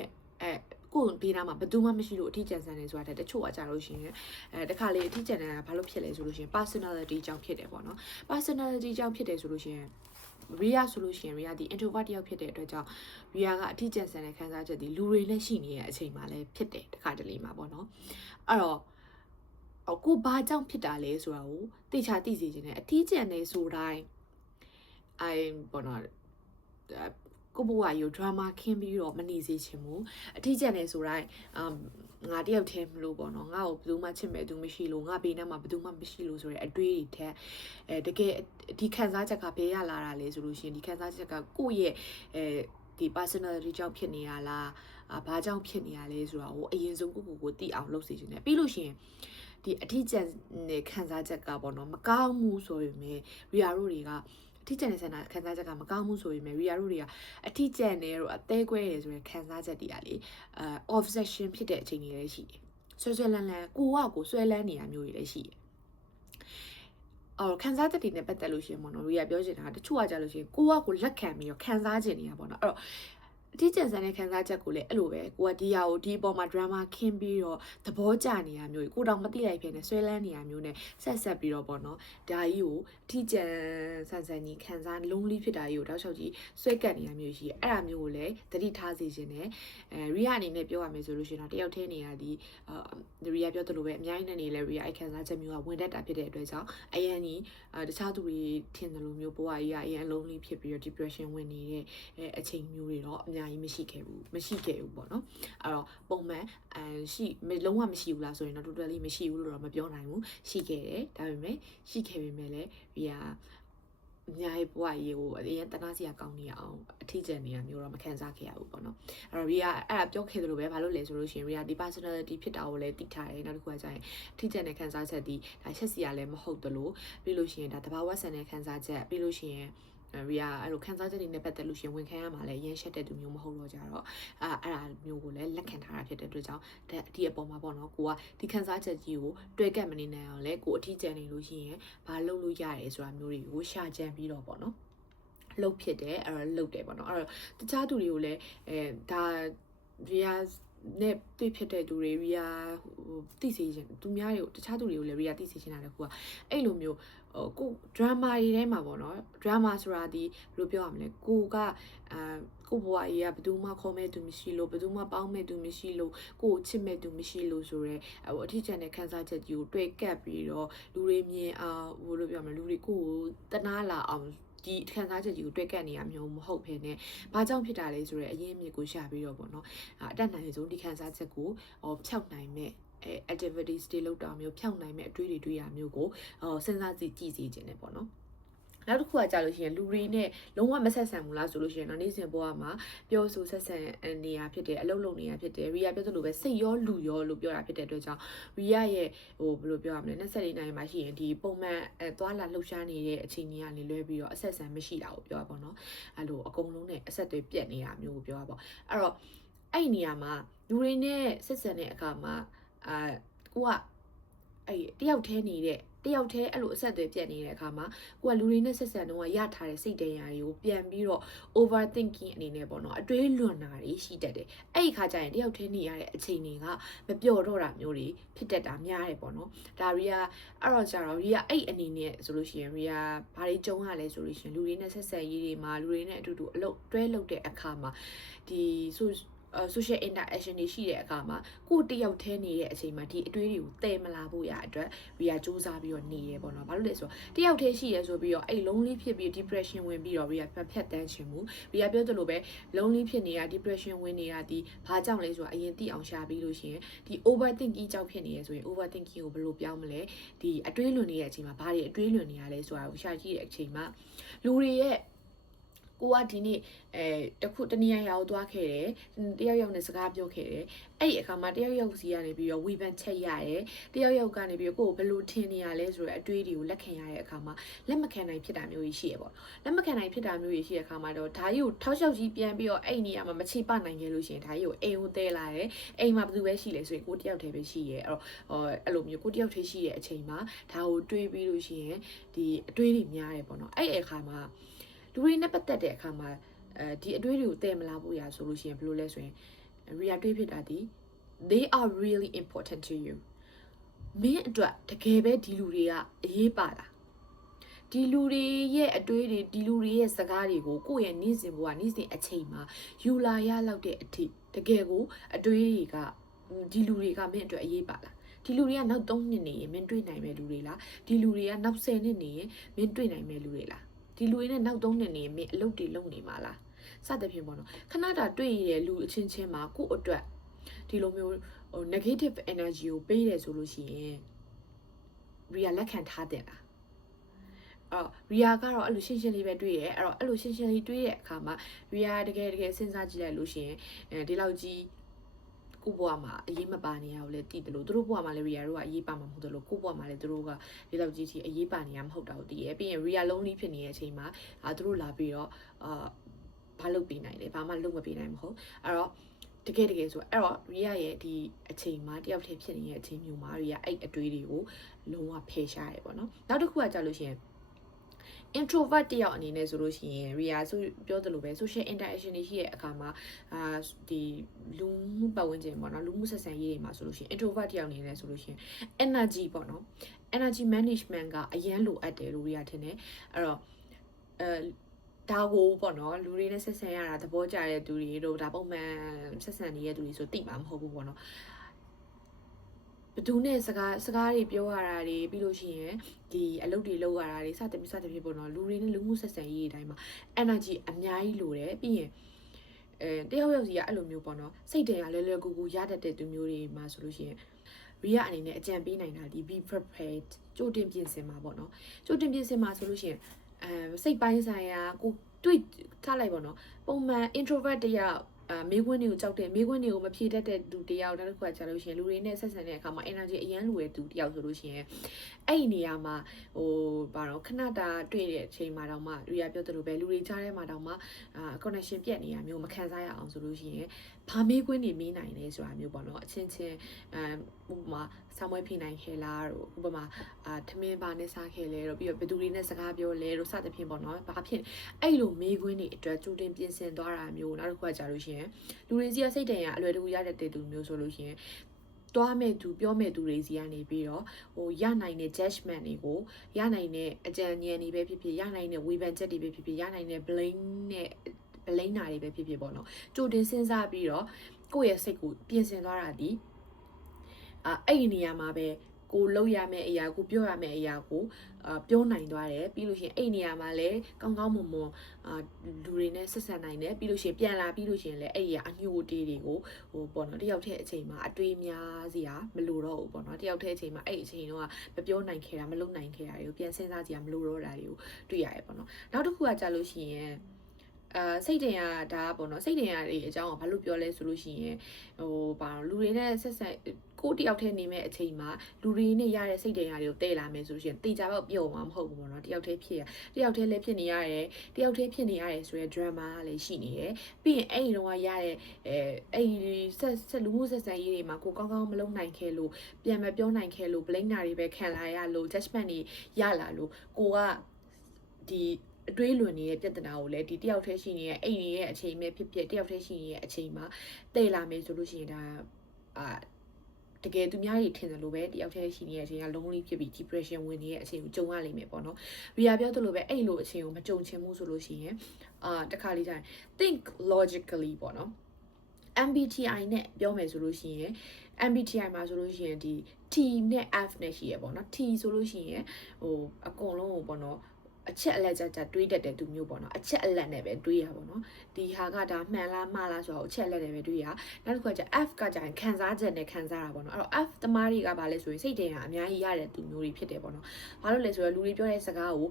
ကိုဘေးနားမှာဘယ်သူမှမရှိလို့အထီးကျန်ဆန်နေဆိုတာတချို့ကကြာလို့ရှိရင်တခါလေအထီးကျန်နေတာဘာလို့ဖြစ်လဲဆိုလို့ရှိရင် personality ကြောင့်ဖြစ်တယ်ပေါ့နော် personality ကြောင့်ဖြစ်တယ်ဆိုလို့ရှိရင်RIA ဆိုလို့ရှိရင် RIA ဒီ introvert တယောက်ဖြစ်တဲ့အတွက်ကြောင့် RIA ကအထီးကျန်ဆန်တဲ့ခံစားချက်ဒီလူတွေနဲ့ရှိနေတဲ့အချိန်မှာလည်းဖြစ်တယ်တခါတလေမှာပေါ့နော်အဲ့တော့ကိုဘာကြောင့်ဖြစ်တာလဲဆိုတာကိုသိချာသိစေခြင်းနဲ့အထီးကျန်နေဆိုတိုင်းပေါ့နော်ကိုဘဝရို drama ခင်းပြီးတော့မနေစေချင်ဘူးအထီးကျန်နေဆိုတိုင်းငါတယောက်တည်းမလို့ပေါ့နော်ငါ့ကိုဘယ်သူမှချစ်မဲ့သူမရှိလို့ငါဘေးနားမှာဘယ်သူမှမရှိလို့ဆိုတဲ့အတွေးတွေထက်တကယ်ဒီခံစားချက်ကဘယ်ရလာတာလဲဆိုလို့ရှိရင်ဒီခံစားချက်ကကိုယ့်ရဲ့ဒီ personality ကြောင့်ဖြစ်နေရလားဘာကြောင့်ဖြစ်နေရလဲဆိုတာကိုအရင်ဆုံးကိုသိအောင်လုပ်စေချင်တယ်ပြီးလို့ရှိရင်ဒီအထီးကျန်တဲ့ခံစားချက်ကပေါ့နော်မကောင်းဘူးဆိုရင်RIAတို့တွေကအထီးကျန်တဲ့ဆန္ဒခံစားချက်ကမကောင်းဘူးဆိုရင်RIAတို့တွေကအထီးကျန်နေတော့အသေးကွဲတယ်ဆိုရင်ခံစားချက်တွေကလေobsession ဖြစ်တဲ့အချိန်တွေလည်းရှိတယ်ဆွဲလန်းကိုဆွဲလန်းနေရမျိုးတွေလည်းရှိတယ်ခံစားချက်တွေနဲ့ပတ်သက်လို့ရှိရင်ပေါ့နော်RIAပြောချင်တာတချို့ကကြာလို့ရှိရင်ကိုလက်ခံပြီးတော့ခံစားချင်နေတာပေါ့နော်အဲ့တော့အထီးကျန်ဆန်တဲ့ခံစားချက်ကိုလည်းအဲ့လိုပဲကိုကဒီဟာကိုဒီအပေါ်မှာ drama ခင်းပြီးတော့သဘောကျနေရမျိုးကိုတောင်မသိလိုက်ဖြစ်နေဆွဲလန်းနေရမျိုးနဲ့ဆက်ပြီးတော့ပေါ့နော်ဒါကြီးကိုအထီးကျန်ဆန်ကြီးခံစား lonely ဖြစ်တာကြီးကိုတောက်လျှောက်ကြီးဆွဲကပ်နေရမျိုးရှိအဲ့ဒါမျိုးကိုလည်းသတိထားစေခြင်းနဲ့RIAအနေနဲ့ပြောရမယ်ဆိုလို့ရှိရင်တော့တယောက်တည်းနေရဒီRIAပြောသလိုပဲအများကြီးနဲ့နေလဲRIAခံစားချက်မျိုးကဝင်တတ်တာဖြစ်တဲ့အတွက်ကြောင့်အရင်ကြီးတခြားသူတွေထင်တယ်လို့မျိုးဘဝကြီးကအရင် lonely ဖြစ်ပြီးတော့ depression ဝင်နေတဲ့အချိန်မျိုးတွေတော့အများ များကြီးမရှိခဲ့ဘူးပေါ့နော်အဲ့တော့ပုံမှန်ရှိလုံးဝမရှိဘူးလားဆိုရင်တော့ totally မရှိဘူးလို့တော့မပြောနိုင်ဘူးရှိခဲ့တယ်ဒါပေမဲ့ရှိခဲ့ပေမဲ့လည်းဒီကအများကြီးဘဝကြီးကိုအရင်တနာစီကောင်းနေအောင်အထီးကျန်နေတာမျိုးတော့မခံစားခဲ့ရဘူးပေါ့နော်အဲ့တော့ Ria အဲ့ဒါပြောခဲ့သလိုပဲဘာလို့လဲဆိုလို့ရှိရင် Ria ဒီ personality ဖြစ်တာကိုလည်းသိထားတယ်နောက်တစ်ခုကကျရင်အထီးကျန်တဲ့ခံစားချက်ဒီဒါချက်စီရလည်းမဟုတ်သလိုပြီးလို့ရှိရင်ဒါတဘာဝဆန်တဲ့ခံစားချက်ပြီးလို့ရှိရင်Ria အဲ့လိုခံစားချက်တွေနဲ့ပတ်သက်လို့ရှင်ဝန်ခံရမှာလည်းရင်းရှက်တဲ့သူမျိုးမဟုတ်တော့ကြတော့အဲ့ဒါမျိုးကိုလည်းလက်ခံထားတာဖြစ်တဲ့အတွက်ကြောင့်ဒီအပေါ်မှာပေါ့နော်ကိုကဒီခံစားချက်ကြီးကိုတွေ့ကပ်မနေနိုင်အောင်လဲကိုအထီးကျန်နေလို့ရှိရင်ဘာလုပ်လို့ရတယ်ဆိုတာမျိုးတွေကိုရှာကြံပြီးတော့ပေါ့နော်လှုပ်ဖြစ်တယ်အဲ့တော့လှုပ်တယ်ပေါ့နော်အဲ့တော့တခြားသူတွေကိုလည်းဒါ Ria နဲ့တွေ့ဖြစ်တဲ့သူတွေ Ria သိစေချင်သူများတွေကိုတခြားသူတွေကိုလည်း Ria သိစေချင်တာလည်းကိုကအဲ့လိုမျိုးကို drama တွေထဲမှာပေါ့နော် drama ဆိုတာဒီဘယ်လိုပြောရမလဲကိုကကိုဘွားကြီးကဘယ်သူမှခေါ်မဲ့သူမရှိလို့ဘယ်သူမှပေါင်းမဲ့သူမရှိလို့ကိုချစ်မဲ့သူမရှိလို့ဆိုရဲအထီးကျန်တဲ့ခန်းစားချက်ကြီးကိုတွေ့ကပ်ပြီးတော့လူတွေမြင်အောင်ဘယ်လိုပြောရမလဲလူတွေကိုတနာလာအောင်ဒီခံစားချက်ကြီးကိုတွေ့ကပ်နေရမျိုးမဟုတ်ဘဲနဲ့ဘာကြောင့်ဖြစ်တာလဲဆိုရဲအရင်အမြစ်ကိုရှာပြီးတော့ပေါ့နော်အတက်နိုင်ဆုံးဒီခံစားချက်ကိုဖြောက်နိုင်မဲ့activities တွေလုပ်တာမျိုးဖြောက်နိုင်မဲ့အတွေးတွေတွေးရမျိုးကိုစဉ်းစားကြည့်စေခြင်းနဲ့ပေါ့နော်နောက်တစ်ခုကကြာလို့ရှိရင်လူတွေနဲ့လုံးဝမဆက်ဆံဘူးလားဆိုလို့ရှိရင်တော့နေ့စဉ်ဘဝမှာပြောဆိုဆက်ဆံနေရဖြစ်တယ်အလုပ်လုပ်နေရဖြစ်တယ်Riaပြောသလိုပဲစိတ်ရောလူရောလို့ပြောတာဖြစ်တဲ့အတွက်ကြောင့်Riaရဲ့ဘယ်လိုပြောရမလဲ24နိုင်မှာရှိရင်ဒီပုံမှန်သွားလာလှုပ်ရှားနေတဲ့အချိန်ကြီးကနေလွဲပြီးတော့အဆက်ဆံမရှိတာကိုပြောတာပေါ့နော်အဲ့လိုအကုန်လုံးနဲ့အဆက်တွေပြတ်နေတာမျိုးကိုပြောတာပေါ့အဲ့တော့အဲ့ဒီနေရာမှာလူတွေနဲ့ဆက်ဆံတဲ့အခါမှာကိုကအဲ့တယောက်တည်းနေတဲ့တယောက်တည်းအဲ့လိုအဆက်အသွယ်ပြတ်နေတဲ့အခါမှာကိုကလူတွေနဲ့ဆက်ဆံတော့ရထားတဲ့စိတ်တရားတွေကိုပြန်ပြီးတော့ overthinking အနေနဲ့ပေါ့နော်အတွေးလွန်တာတွေရှိတတ်တယ်အဲ့ဒီခါကျရင်တယောက်တည်းနေရတဲ့အချိန်တွေကမပျော်တော့တာမျိုးတွေဖြစ်တတ်တာများတယ်ပေါ့နော်ဒါRiaအဲ့တော့ကျတော့Riaအဲ့အနေနဲ့ဆိုလို့ရှိရင်Riaဘာတွေကြုံရလဲဆိုလို့ရှိရင်လူတွေနဲ့ဆက်ဆံရေးတွေမှာလူတွေနဲ့အတူတူအလုပ်တွဲလုပ်တဲ့အခါမှာဒီsocial interaction တွေရှိတဲ့အခါမှာကိုတယောက်တည်းနေတဲ့အချိန်မှာဒီအတွေးတွေကိုတည်မလာဖို့ရအတွက်Riaစူးစမ်းပြီးတော့နေရပေါ့နော်ဘာလို့လဲဆိုတော့တယောက်တည်းရှိရဲဆိုပြီးတော့အဲ့ lonely ဖြစ်ပြီး depression ဝင်ပြီးတော့Riaဖြတ်တန်းချင်မှုRiaပြောသလိုပဲ lonely ဖြစ်နေတာ depression ဝင်နေတာဒီဘာကြောင့်လဲဆိုတာအရင်သိအောင်ရှာပြီးလို့ရှိရင်ဒီ overthinking ကြောင့်ဖြစ်နေရဆိုရင် overthinking ကိုဘယ်လိုပြောင်းမလဲဒီအတွေးလွန်နေတဲ့အချိန်မှာဘာတွေအတွေးလွန်နေရလဲဆိုတာကိုရှာကြည့်တဲ့အချိန်မှာလူတွေရဲ့ကိုကဒီနေ့တနည်းရောက်သွားခဲ့တယ်တယောက်ယောက်နဲ့စကားပြောခဲ့တယ်အဲ့ဒီအခါမှာတယောက်ယောက်စီကနေပြီးတော့ဝေဖန်ချက်ရတယ်တယောက်ယောက်ကနေပြီးတော့ကိုယ်ဘယ်လိုထင်နေရလဲဆိုတော့အတွေးတွေကိုလက်ခံရတဲ့အခါမှာလက်မခံနိုင်ဖြစ်တာမျိုးကြီးရှိရပေါ့လက်မခံနိုင်ဖြစ်တာမျိုးကြီးရှိတဲ့အခါမှာတော့ဒါကြီးကိုထောက်လျှောက်ကြီးပြန်ပြီးတော့အဲ့ဒီနေရာမှာမချိပနိုင်ခဲ့လို့ရှိရင်ဒါကြီးကိုအိမ်ကိုတဲလာတယ်အိမ်မှာဘယ်သူပဲရှိလဲဆိုရင်ကိုတယောက်တည်းပဲရှိရဲအဲ့လိုမျိုးကိုတယောက်တည်းရှိရဲ့အချိန်မှာဒါကိုတွေးပြီးလို့ရှိရင်ဒီအတွေးတွေများတယ်ပေါ့နော်အဲ့ဒီအခါမှာလူတွေနဲ့ပတ်သက်တဲ့အခါမှာဒီအတွေးတွေကိုတည်မလာဖို့ရဆိုလို့ရှိရင်ဘယ်လိုလဲဆိုရင် Ria တွေးဖြစ်တာဒီ they are really important to you မင်းအတွက်တကယ်ပဲဒီလူတွေကအရေးပါလားဒီလူတွေရဲ့အတွေးတွေဒီလူတွေရဲ့စကားတွေကိုကိုယ့်ရဲ့နေ့စဉ်ဘဝနေ့စဉ်အချိန်မှာယူလာရလောက်တဲ့အထိတကယ်ကိုအတွေးတွေကဒီလူတွေကမင်းအတွက်အရေးပါလားဒီလူတွေကနောက်3နှစ်နေရင်မင်းတွေ့နိုင်မဲ့လူတွေလားဒီလူတွေကနောက်10နှစ်နေရင်မင်းတွေ့နိုင်မဲ့လူတွေလားဒီလူတွေနဲ့နောက်3နှစ်နေရင်မင်းအလုပ်တွေလုပ်နေမှာလားစသဖြင့်ပေါ့နော်ခဏတာတွေ့ရတဲ့လူအချင်းချင်းမှာကိုယ့်အတွက်ဒီလိုမျိုးnegative energy ကိုပေးတယ်ဆိုလို့ရှိရင် Ria လက်ခံထားတယ်လားRia ကတော့အဲ့လိုရှင်းရှင်းလေးပဲတွေ့ရဲအဲ့တော့အဲ့လိုရှင်းရှင်းလေးတွေ့တဲ့အခါမှာ Ria တကယ်စဉ်းစားကြည့်လိုက်လို့ရှိရင်ဒီလောက်ကြီးကိုဘွားမှာအရေးမပါနေရဘူးလေတည်တယ်လို့သူတို့ဘွားမှာလည်း Ria တို့ကအရေးပါမှာမဟုတ်တယ်လို့ကိုဘွားမှာလည်းသူတို့ကဒီလောက်ကြီးအရေးပါနေရမဟုတ်တာကိုတည်ရဲပြီးရင် Ria lonely ဖြစ်နေတဲ့အချိန်မှာသူတို့လာပြီးတော့ဘာလုပ်ပေးနိုင်လဲဘာမှလုပ်မပေးနိုင်မဟုတ်အဲ့တော့တကယ်ဆိုအဲ့တော့ Ria ရဲ့ဒီအချိန်မှာတယောက်တည်းဖြစ်နေတဲ့အချိန်မျိုးမှာ Ria အဲ့အတွေးတွေကိုလုံးဝဖယ်ရှားရဲပေါ့နော်နောက်တစ်ခုကကြာလို့ရှိရင်introvert တယောက်အနေနဲ့ဆိုလို့ရှိရင် Ria ဆိုပြောသလိုပဲ social interaction တွေရှိတဲ့အခါမှာဒီလူမှုပတ်ဝန်းကျင်ပေါ့နော်လူမှုဆက်ဆံရေးတွေမှာဆိုလို့ရှိရင် introvert တယောက်အနေနဲ့ဆိုလို့ရှိရင် energy ပေါ့နော် energy management ကအရန်လိုအပ်တယ်လို့ Ria ထင်တယ်အဲ့တော့ဒါကိုပေါ့နော်လူတွေနဲ့ဆက်ဆံရတာသဘောကျတဲ့သူတွေတို့ဒါပုံမှန်ဆက်ဆံနေတဲ့သူတွေဆိုတိမှာမဟုတ်ဘူးပေါ့နော်ဘသူနဲ့စကားတွေပြောရတာတွေပြီးလို့ရှိရင်ဒီအလုပ်တွေလုပ်ရတာတွေစသဖြင့်ပေါ့နော်လူတွေနဲ့လူမှုဆက်ဆံရေးတွေတိုင်းမှာ energy အများကြီးလိုတယ်ပြီးရင် တယောက်ယောက်စီကအဲ့လိုမျိုးပေါ့နော်စိတ်တရလဲကူကူရတတ်တဲ့သူမျိုးတွေမှာဆိုလို့ရှိရင်ရီးယာအနေနဲ့အကြံပေးနိုင်တာဒီ be prepared ကြိုတင်ပြင်ဆင်မှာပေါ့နော်ကြိုတင်ပြင်ဆင်မှာဆိုလို့ရှိရင်စိတ်ပိုင်းဆိုင်ရာကိုတွေ့ထားလိုက်ပေါ့နော်ပုံမှန် introvert တယောက်မေးခွန်းတွေကိုကြောက်တဲ့မေးခွန်းတွေကိုမဖြေတတ်တဲ့သူတယောက်နောက်တစ်ခုကကြာလို့ရှိရင်လူတွေနဲ့ဆက်ဆံတဲ့အခါမှာ energy အရန်လိုတဲ့သူတယောက်ဆိုလို့ရှိရင်အဲ့ဒီနေရာမှာဘာတော့ခဏတာတွေ့တဲ့အချိန်မှာတော့မှလူရပြောသလိုပဲလူတွေကြားထဲမှာတော့မှconnection ပြတ်နေရမျိုးမခံစားရအောင်ဆိုလို့ရှိရင်ဘာမေးခွန်းတွေမေးနိုင်လဲဆိုတာမျိုးပေါ့နော်အချင်းချင်းဥပမာဆောင်းဝဲဖိနိုင်ခဲလားတို့ဥပမာထမင်းဘာနဲ့စားခဲလဲတို့ပြီးတော့ဘယ်သူတွေနဲ့စကားပြောလဲတို့စသဖြင့်ပေါ့နော်ဘာဖြစ်အဲ့လိုမေးခွန်းတွေအတွက်ကြိုတင်ပြင်ဆင်သွားတာမျိုးနောက်တစ်ခုကကြာလို့ရှိရင်လူတွေစီကစိတ်တန်ရအလွယ်တကူရတဲ့တဲ့သူမျိုးဆိုလို့ရှိရင်တွားမဲ့သူပြောမဲ့သူတွေစီကနေပြီးတော့ရနိုင်တဲ့ judgment တွေကိုရနိုင်တဲ့အကြံဉာဏ်တွေပဲဖြစ်ဖြစ်ရနိုင်တဲ့ဝေဖန်ချက်တွေပဲဖြစ်ဖြစ်ရနိုင်တဲ့ blame နဲ့blame နာတွေပဲဖြစ်ဖြစ်ပေါ့နော်ကြိုတင်စဉ်းစားပြီးတော့ကိုယ့်ရဲ့စိတ်ကိုပြင်ဆင်သွားတာဒီအဲ့ဒီနေရာမှာပဲကိုလှုပ်ရမယ့်အရာကိုပြောရမယ့်အရာကိုပြောနိုင်သွားတယ်ပြီးလို့ရှိရင်အဲ့နေရာမှာလည်းကောင်းကောင်းမွန်မွန်လူတွေနဲ့ဆက်ဆံနိုင်တယ်ပြီးလို့ရှိရင်ပြန်လာပြီးလို့ရှိရင်လည်းအဲ့ဒီအညှို့တေးတွေကိုပေါ့နော်တယောက်တည်းအချိန်မှာအတွေးများစီဟာမလိုတော့ဘူးပေါ့နော်တယောက်တည်းအချိန်မှာအဲ့ဒီအချိန်တော့မပြောနိုင်ခဲ့တာမလုပ်နိုင်ခဲ့တာတွေကိုပြန်စဉ်းစားကြည့်ရမလိုတော့တာတွေကိုတွေ့ရတယ်ပေါ့နော်နောက်တစ်ခုကကြာလို့ရှိရင်စိတ်တင်ရဒါပေါ့နော်စိတ်တင်ရတွေအကြောင်းကိုဘာလို့ပြောလဲဆိုလို့ရှိရင်ဘာလူတွေနဲ့ဆက်ဆက်ကိုတယောက်တည်းနေမဲ့အချိန်မှာလူတွေနဲ့ရတဲ့စိတ်တင်ရတွေကိုတည့်လာမယ်ဆိုလို့ရှိရင်တေချာတော့ပြုံမှာမဟုတ်ဘူးပေါ့နော်တယောက်တည်းဖြစ်ရတယောက်တည်းလည်းဖြစ်နေရတယ်တယောက်တည်းဖြစ်နေရတယ်ဆိုရဲ drama ကလည်းရှိနေတယ်ပြီးရင်အဲ့ဒီတော့ရတဲ့အဲ့ဒီဆက်လူမှုဆက်ဆံရေးတွေမှာကိုကောင်းကောင်းမလုပ်နိုင်ခဲ့လို့ပြန်မပြောနိုင်ခဲ့လို့ blame နာတွေပဲခံလာရလို့ judgment တွေရလာလို့ကိုကဒီအတွေးလွန်နေတဲ့ပြဿနာကိုလည်းဒီတယောက်တည်းရှိနေတဲ့အိမ်ရဲ့အချိန်ပဲဖြစ်ဖြစ်တယောက်တည်းရှိနေတဲ့အချိန်မှာတည်လာမယ်ဆိုလို့ရှိရင်ဒါတကယ်သူများကြီးထင်တယ်လို့ပဲတယောက်တည်းရှိနေတဲ့အချိန်က lonely ဖြစ်ပြီး depression ဝင်နေတဲ့အချိန်ကိုကြုံရလိမ့်မယ်ပေါ့နော်။ Ria ပြောသလိုပဲအဲ့လိုအချိန်ကိုမကြုံချင်ဘူးဆိုလို့ရှိရင်တခါလေးကျရင် think logically ပေါ့နော်။ MBTI နဲ့ပြောမယ်ဆိုလို့ရှိရင် MBTI မှာဆိုလို့ရှိရင်ဒီ T နဲ့ F နဲ့ရှိရပေါ့နော် T ဆိုလို့ရှိရင်အကုန်လုံးကိုပေါ့နော်အချက်အလက်ကြတွေးတတ်တဲ့သူမျိုးပေါ့နော်အချက်အလက်နဲ့ပဲတွေးရပါတော့ဒီဟာကဒါမှန်လားမှားလားဆိုတော့အချက်အလက်နဲ့ပဲတွေးရနောက်တစ်ခုကကျ F ကကျရင်ခံစားချက်နဲ့ခံစားတာပေါ့နော်အဲ့တော့ F သမားတွေကဘာလဲဆိုရင်စိတ်တင်ရအများကြီးရတဲ့သူမျိုးတွေဖြစ်တယ်ပေါ့နော်ဘာလို့လဲဆိုတော့လူတွေပြောတဲ့စကားကို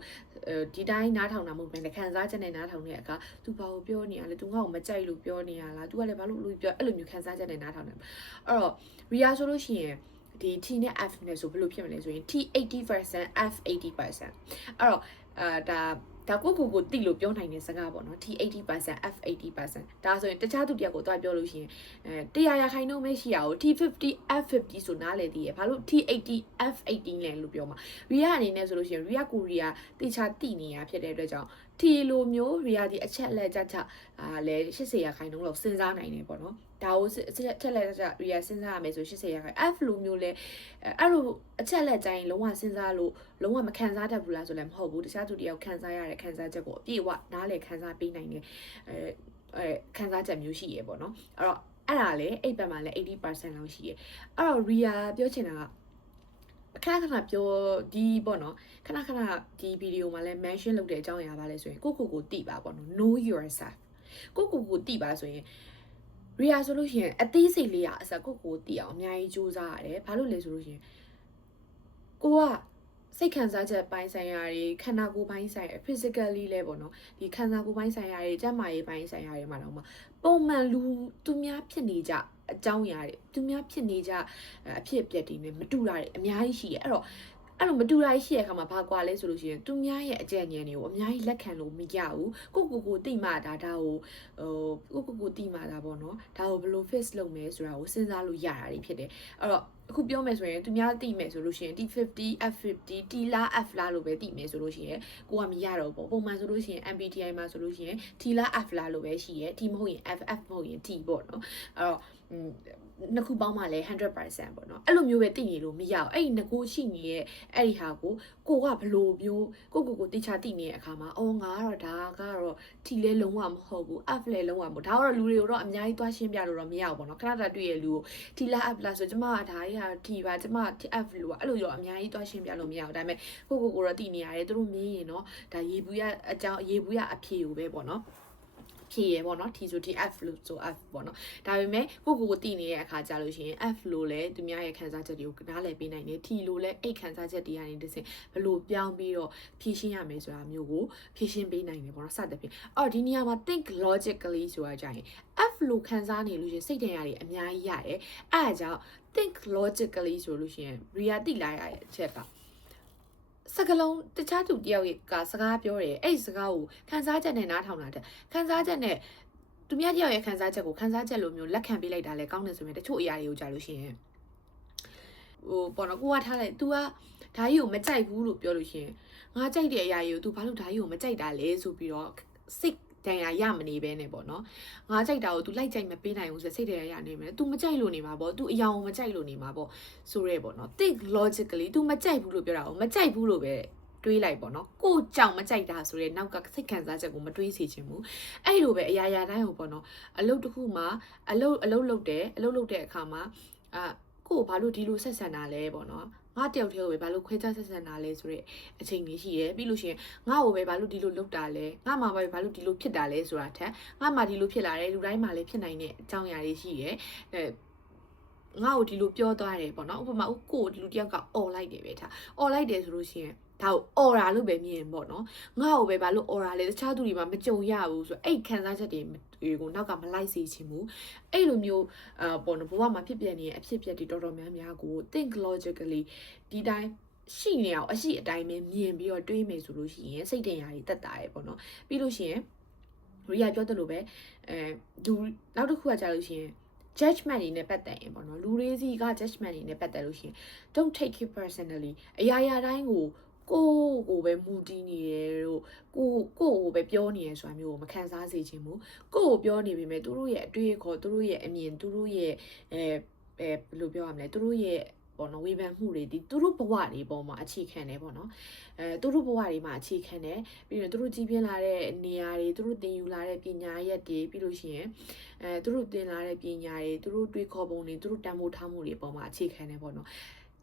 ဒီတိုင်းနားထောင်တာမဟုတ်ဘဲနဲ့ခံစားချက်နဲ့နားထောင်တဲ့အခါ तू ဘာကိုပြောနေရလဲ तू ငါ့ကိုမကြိုက်လို့ပြောနေရလား तू ကလည်းဘာလို့လူပြောအဲ့လိုမျိုးခံစားချက်နဲ့နားထောင်တယ်အဲ့တော့ Ria ဆိုလို့ရှိရင်ဒီ T နဲ့ F နဲ့ဆိုဘယ်လိုဖြစ်မလဲဆိုရင် T 80% F 80%အဲ့တော့ဒါကိုတိလို့ပြောနိုင်တဲ့စကားပေါ့နော် T 80% F 80%ဒါဆိုရင်တခြားသူတယောက်ကိုတွားပြောလို့ရှိရင်100%ပဲရှိရအောင် T 50 F 50ဆိုနားလေသေးရဘာလို့ T 80 F 80လဲလို့ပြောမှာ Ria အနေနဲ့ဆိုလို့ရှိရင် Ria ကို Ria တေချာတိနေရဖြစ်တဲ့အတွက်ကြောင့် T လိုမျိုး Ria ဒီအချက်လက်ကြလဲ80%လောက်စဉ်းစားနိုင်တယ်ပေါ့နော်ဒါကိုချက်လက်ကြ Ria စဉ်းစားရမယ်ဆို80% F လိုမျိုးလဲအဲ့လိုအချက်လက်တိုင်းလုံးဝစဉ်းစားလို့လုံးဝမခံစားတတ်ဘူးလားဆိုလည်းမဟုတ်ဘူးတခြားသူတယောက်ခံစားရတဲ့ခံစားချက်ကိုအပြည့်အဝနားလည်ခံစားပေးနိုင်တဲ့ခံစားချက်မျိုးရှိရပေါ့နော်အဲ့တော့အဲ့ဒါလေအိပ်ဘက်မှာလည်း80%လောက်ရှိရအဲ့တော့ Ria ပြောချင်တာကခဏပြောဒီပေါ့နော်ခဏဒီဗီဒီယိုမှာလည်း mention လုပ်တဲ့အကြောင်းအရာပါလဲဆိုရင်ကိုတိပါပေါ့နော် know yourself ကိုတိပါဆိုရင်Ria ဆိုလို့ရှိရင်အသေးစိတ်လေးကအစကိုတိအောင်အများကြီးစူးစမ်းရတယ်ဘာလို့လဲဆိုလို့ရှိရင်ကိုကစိတ်ခံစားချက်ပိုင်းဆိုင်ရာတွေခန္ဓာကိုယ်ပိုင်းဆိုင်ရာ physically လဲပေါ့နော်ဒီခန္ဓာကိုယ်ပိုင်းဆိုင်ရာတွေကျန်းမာရေးပိုင်းဆိုင်ရာတွေမှာတော့ပုံမှန်လူသူများဖြစ်နေကြအကြောင်းအရာတွေသူများဖြစ်နေကြအဖြစ်အပျက်တွေနဲ့မတူတာတွေအများကြီးရှိရအဲ့တော့အဲ့လိုမတူတာရှိတဲ့အခါမှာဘာကွာလဲဆိုလို့ရှိရင်သူများရဲ့အကြံဉာဏ်တွေကိုအများကြီးလက်ခံလို့မရဘူးကိုတိမှဒါကိုကိုတိမှဒါပေါ့နော်ဒါကိုဘယ်လို fix လုပ်မယ်ဆိုတာကိုစဉ်းစားလို့ရတာတွေဖြစ်တယ်အဲ့တော့အခုပြောမယ်ဆိုရင်သူများတိမယ်ဆိုလို့ရှိရင် T50 F50 T လား F လားလို့ပဲတိမယ်ဆိုလို့ရှိရင်ကိုကမရတော့ဘူးပုံမှန်ဆိုလို့ရှိရင် MBTI မှာဆိုလို့ရှိရင် T လား F လားလို့ပဲရှိရ T မဟုတ်ရင် F မဟုတ်ရင် T ပေါ့နော်အဲ့တော့နှစ်ခုပေါင်းမှလည်း 100% ပေါ့နော်အဲ့လိုမျိုးပဲသိနေလို့မရအောင်အဲ့ဒီငကိုရှိနေတဲ့အဲ့ဒီဟာကိုကဘလို့မျိုးကိုတိချာသိနေတဲ့အခါမှာအော်ငါကတော့ဒါကတော့ T လဲလုံးဝမဟုတ်ဘူး F လဲလုံးဝမဟုတ်ဒါကတော့လူတွေကိုတော့အများကြီးသွားရှင်းပြလို့တော့မရဘူးပေါ့နော်ခဏတွေ့ရလူကို T လား F လားဆိုကျမကဒါကြီးဟာ T ပါကျမ F လို့အဲ့လိုရောအများကြီးသွားရှင်းပြလို့မရဘူးဒါပေမဲ့ကိုတော့သိနေရတယ်သူတို့မြင်ရင်တော့ဒါရေဘူးရအကြောင်းရေဘူးရအဖြေကိုပဲပေါ့နော် ဖြေရပေါ့နော် T ဆို T F လို့ဆို F ပေါ့နော်ဒါပေမဲ့ကိုတည်နေတဲ့အခါကြာလို့ရှိရင် F လို့လည်းသူများရဲ့ခံစားချက်တွေကိုနားလည်ပေးနိုင်တယ် T လို့လည်းအဲ့ခံစားချက်တွေကနေတစ်ဆင့်ဘလို့ပြောင်းပြီးတော့ဖြည့်ရှင်းရမယ်ဆိုတာမျိုးကိုဖြည့်ရှင်းပေးနိုင်တယ်ပေါ့နော်စသဖြင့်အော်ဒီနေရာမှာ think logically ဆိုတာကြရင် F လို့ခံစားနေလို့ရှိရင်စိတ်တရားတွေအများကြီးရတယ်အဲ့ဒါကြောင့် think logically ဆိုလို့ရှိရင် Ria တိလာရတဲ့အချက်ကစကလုံးတခြားသူတယောက်ကစကားပြောတယ်အဲ့စကားကိုခန်းစားချက်နဲ့နားထောင်တာတဲ့ခန်းစားချက်နဲ့သူများတယောက်ရဲ့ခန်းစားချက်ကိုခန်းစားချက်လိုမျိုးလက်ခံပေးလိုက်တာလဲကောင်းတယ်ဆိုရင်တချို့အရာတွေကိုကြားလို့ရှိရင်ပေါ့နော်ကိုကထားလိုက် तू ကဓာကြီးကိုမကြိုက်ဘူးလို့ပြောလို့ရှိရင်ငါကြိုက်တဲ့အရာကြီးကို तू ဘာလို့ဓာကြီးကိုမကြိုက်တာလဲဆိုပြီးတော့စိတ်တန်ရာရမနေပဲနဲ့ပေါ့နော်ငါကြိုက်တာကို तू လိုက်ကြိုက်မပေးနိုင်ဘူးဆိုစိတ်တန်ရာရနေမယ် तू မကြိုက်လို့နေမှာပေါ့ तू အယောင်မကြိုက်လို့နေမှာပေါ့ဆိုရဲပေါ့နော် think logically तू မကြိုက်ဘူးလို့ပြောတာကိုမကြိုက်ဘူးလို့ပဲတွေးလိုက်ပေါ့နော်ကိုကြောင်မကြိုက်တာဆိုရဲနောက်ကစိတ်ခံစားချက်ကိုမတွေးစေချင်ဘူးအဲ့လိုပဲအရာရာတိုင်းကိုပေါ့နော်အလုပ်တစ်ခုမှာအလုပ်လုပ်တဲ့အခါမှာကိုဘာလို့ဒီလိုဆက်ဆံတာလဲပေါ့နော်ငါတယောက်တည်းကိုပဲဘာလို့ခွဲခြားဆက်ဆံတာလဲဆိုတော့အချိန်ကြီးရှိရယ်ပြီးလို့ရှိရင်ငါ့ကိုပဲဘာလို့ဒီလိုလုပ်တာလဲငါမှပဲဘာလို့ဒီလိုဖြစ်တာလဲဆိုတာထက်ငါမှဒီလိုဖြစ်လာတယ်လူတိုင်းမှလည်းဖြစ်နိုင်တဲ့အကြောင်းအရာတွေရှိရယ်ငါ့ကိုဒီလိုပြောသွားတယ်ပေါ့နော်ဥပမာကိုလူတယောက်ကអော်လိုက်တယ်ပဲထားអော်လိုက်တယ်ဆိုလို့ရှိရင်ဒါကိုអော်တာလို့ပဲမြင်ပေါ့နော်ငါ့ကိုပဲဘာလို့អော်တာလဲတခြားသူတွေမှာမကြုံရဘူးဆိုအဲ့ခံစားချက်တွေကိုနောက်ကမလိုက်စေချင်ဘူးအဲ့လိုမျိုးပေါ့နော်ဘဝမှာဖြစ်ပျက်နေတဲ့အဖြစ်အပျက်တွေတော်တော်များများကို think logically ဒီတိုင်းရှိနေအောင်အရှိအတိုင်းပဲမြင်ပြီးတော့တွေးမယ်ဆိုလို့ရှိရင်စိတ်တင်ရာတွေတက်တာရယ်ပေါ့နော်ပြီးလို့ရှိရင်Ria ပြောတယ်လို့ပဲလူနောက်တစ်ခုကကြာလို့ရှိရင်judgment တွေနဲ့ပတ်သက်ရင်ပေါ့နော်လူတွေစီက judgment တွေနဲ့ပတ်သက်လို့ရှိရင် don't take it personally အရာရာတိုင်းကိုပဲမူတည်နေတယ်လို့ကိုပဲပြောနေရဆိုတာမျိုးကိုမခံစားစေချင်ဘူးကိုပြောနေပေမဲ့သူတို့ရဲ့အတွေ့အခေါ်သူတို့ရဲ့အမြင်သူတို့ရဲ့ဘယ်လိုပြောရမလဲသူတို့ရဲ့ပေါ့နော်ဝေဖန်မှုတွေဒီသူတို့ဘဝတွေပေါ်မှာအခြေခံတယ်ပေါ့နော်သူတို့ဘဝတွေမှာအခြေခံတယ်ပြီးရင်သူတို့ကြီးပြင်းလာတဲ့နေရာတွေသူတို့သင်ယူလာတဲ့ပညာရက်တွေပြီးလို့ရှိရင်သူတို့သင်လာတဲ့ပညာတွေသူတို့တွေးခေါ်ပုံတွေသူတို့တန်ဖိုးထားမှုတွေပေါ်မှာအခြေခံတယ်ပေါ့နော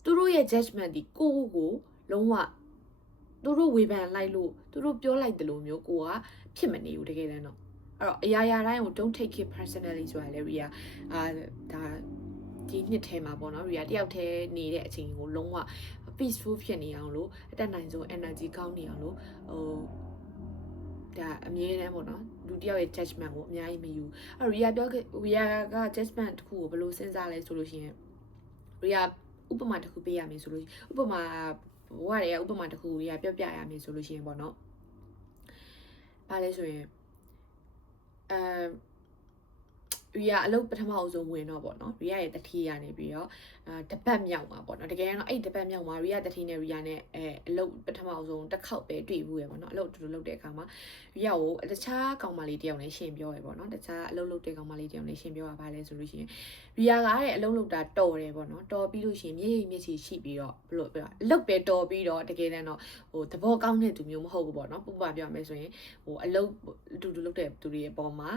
်သူတို့ရဲ့ judgment ဒီကိုလုံးဝသူတို့ဝေဖန်လိုက်လို့သူတို့ပြောလိုက်တယ်လို့မျိုးကိုကဖြစ်မနေဘူးတကယ်တမ်းတော့အဲ့တော့အရာရာတိုင်းကို don't take it personally ဆိုတာလေ Ria ဒါဒီနှစ်ထဲမှာပေါ့နော် Ria တယောက်တည်းနေတဲ့အချိန်ကိုလုံးဝ peaceful ဖြစ်နေအောင်လို့အတက်နိုင်ဆုံး energy ကောင်းနေအောင်လို့ဒါအမြဲတမ်းပေါ့နော်လူတယောက်ရဲ့ judgment ကိုအများကြီးမယူအဲ့ Ria က judgment တစ်ခုကိုဘယ်လိုစဉ်းစားလဲဆိုလို့ရှိရင် Ria ဥပမာတစ်ခုပေးရမယ်ဆိုလို့ဥပမာဘဝတွေကဥပမာတစ်ခုRia ပြောပြရမယ်ဆိုလို့ရှိရင်ပေါ့နော်ဘာလဲဆိုရင်Ria အလုပ်ပထမအဆုံးဝင်တော့ပေါ့နော် Ria ရဲ့တတိယနေပြီးတော့တပတ်မြောက်မှာပေါ့နော်တကယ်တော့အဲ့တပတ်မြောက်မှာ Ria တတိနဲ့ Ria နဲ့အလုပ်ပထမအဆုံးတစ်ခေါက်ပဲတွေ့ဘူးရပေါ့နော်အလုပ်တူတူလုပ်တဲ့အခါမှာ Ria ကိုတခြားကောင်မလေးတယောက်နဲ့ရှင်းပြောရပေါ့နော်တခြားအလုပ်လုပ်တဲ့ကောင်မလေးတယောက်နဲ့ရှင်းပြောတာဘာလဲဆိုလို့ရှိရင် Ria ကတဲ့အလုပ်လုပ်တာတော်တယ်ပေါ့နော်တော်ပြီးလို့ရှိရင်မျက်စီရှိပြီးတော့ဘလို့ပြောအလုပ်ပဲတော်ပြီးတော့တကယ်တမ်းတော့သဘောကောင်းတဲ့သူမျိုးမဟုတ်ဘူးပေါ့နော်ပူပါပြောရမယ်ဆိုရင်အလုပ်တူတူလုပ်တဲ့သူတွေရဲ့ပေါ်မှာ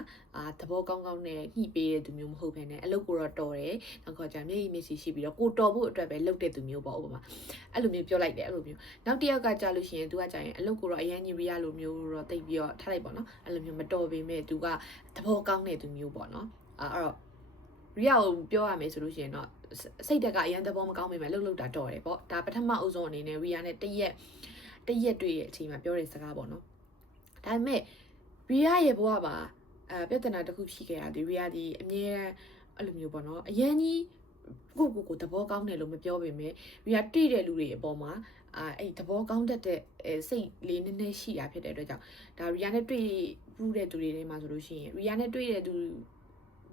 သဘောကောင်းနဲ့ညှိပေးတဲ့သူမျိုးမဟုတ်ဘဲနဲ့အလုပ်ကိုတော့တော်တယ်နောက်ကကြာမျက်စီရှိပြီးတော့ကိုတော်ဖို့အတွက်ပဲလုပ်တဲ့သူမျိုးပေါ့ဥပမာအဲ့လိုမျိုးပြောလိုက်တယ်အဲ့လိုမျိုးနောက်တစ်ယောက်ကကြာလို့ရှိရင် तू ကကြာရင်အလုပ်ကိုတော့အရင်ကြီး Ria လိုမျိုးတော့တိတ်ပြီးတော့ထားလိုက်ပေါ့နော်အဲ့လိုမျိုးမတော်ပေမဲ့ तू ကသဘောကောင်းတဲ့သူမျိုးပေါ့နော်အဲ့တော့Ria ကိုပြောရမယ်ဆိုလို့ရှိရင်တော့စိတ်တက်ကအရင်သဘောမကောင်းပေမဲ့လှုပ်တာတော်တယ်ပေါ့ဒါပထမအဆုံးအနေနဲ့ Ria နဲ့တရက်တွေ့ရဲ့အချိန်မှာပြောတဲ့စကားပေါ့နော်ဒါပေမဲ့ Ria ရဲ့ဘဝမှာပြဿနာတစ်ခုရှိခဲ့တာဒီ Ria ဒီအမြဲတမ်းအဲ့လိုမျိုးပေါ့နော်အရင်ကြီးကိုသဘောကောင်းတယ်လို့မပြောပေမဲ့ Ria တွေ့တဲ့လူတွေအပေါ်မှာအဲ့သဘောကောင်းတတ်တဲ့စိတ်လေးနည်းနည်းရှိတာဖြစ်တဲ့အတွက်ကြောင့်ဒါ Ria နဲ့တွေ့ဘူးတဲ့သူတွေထဲမှာဆိုလို့ရှိရင် Ria နဲ့တွေ့တဲ့သူ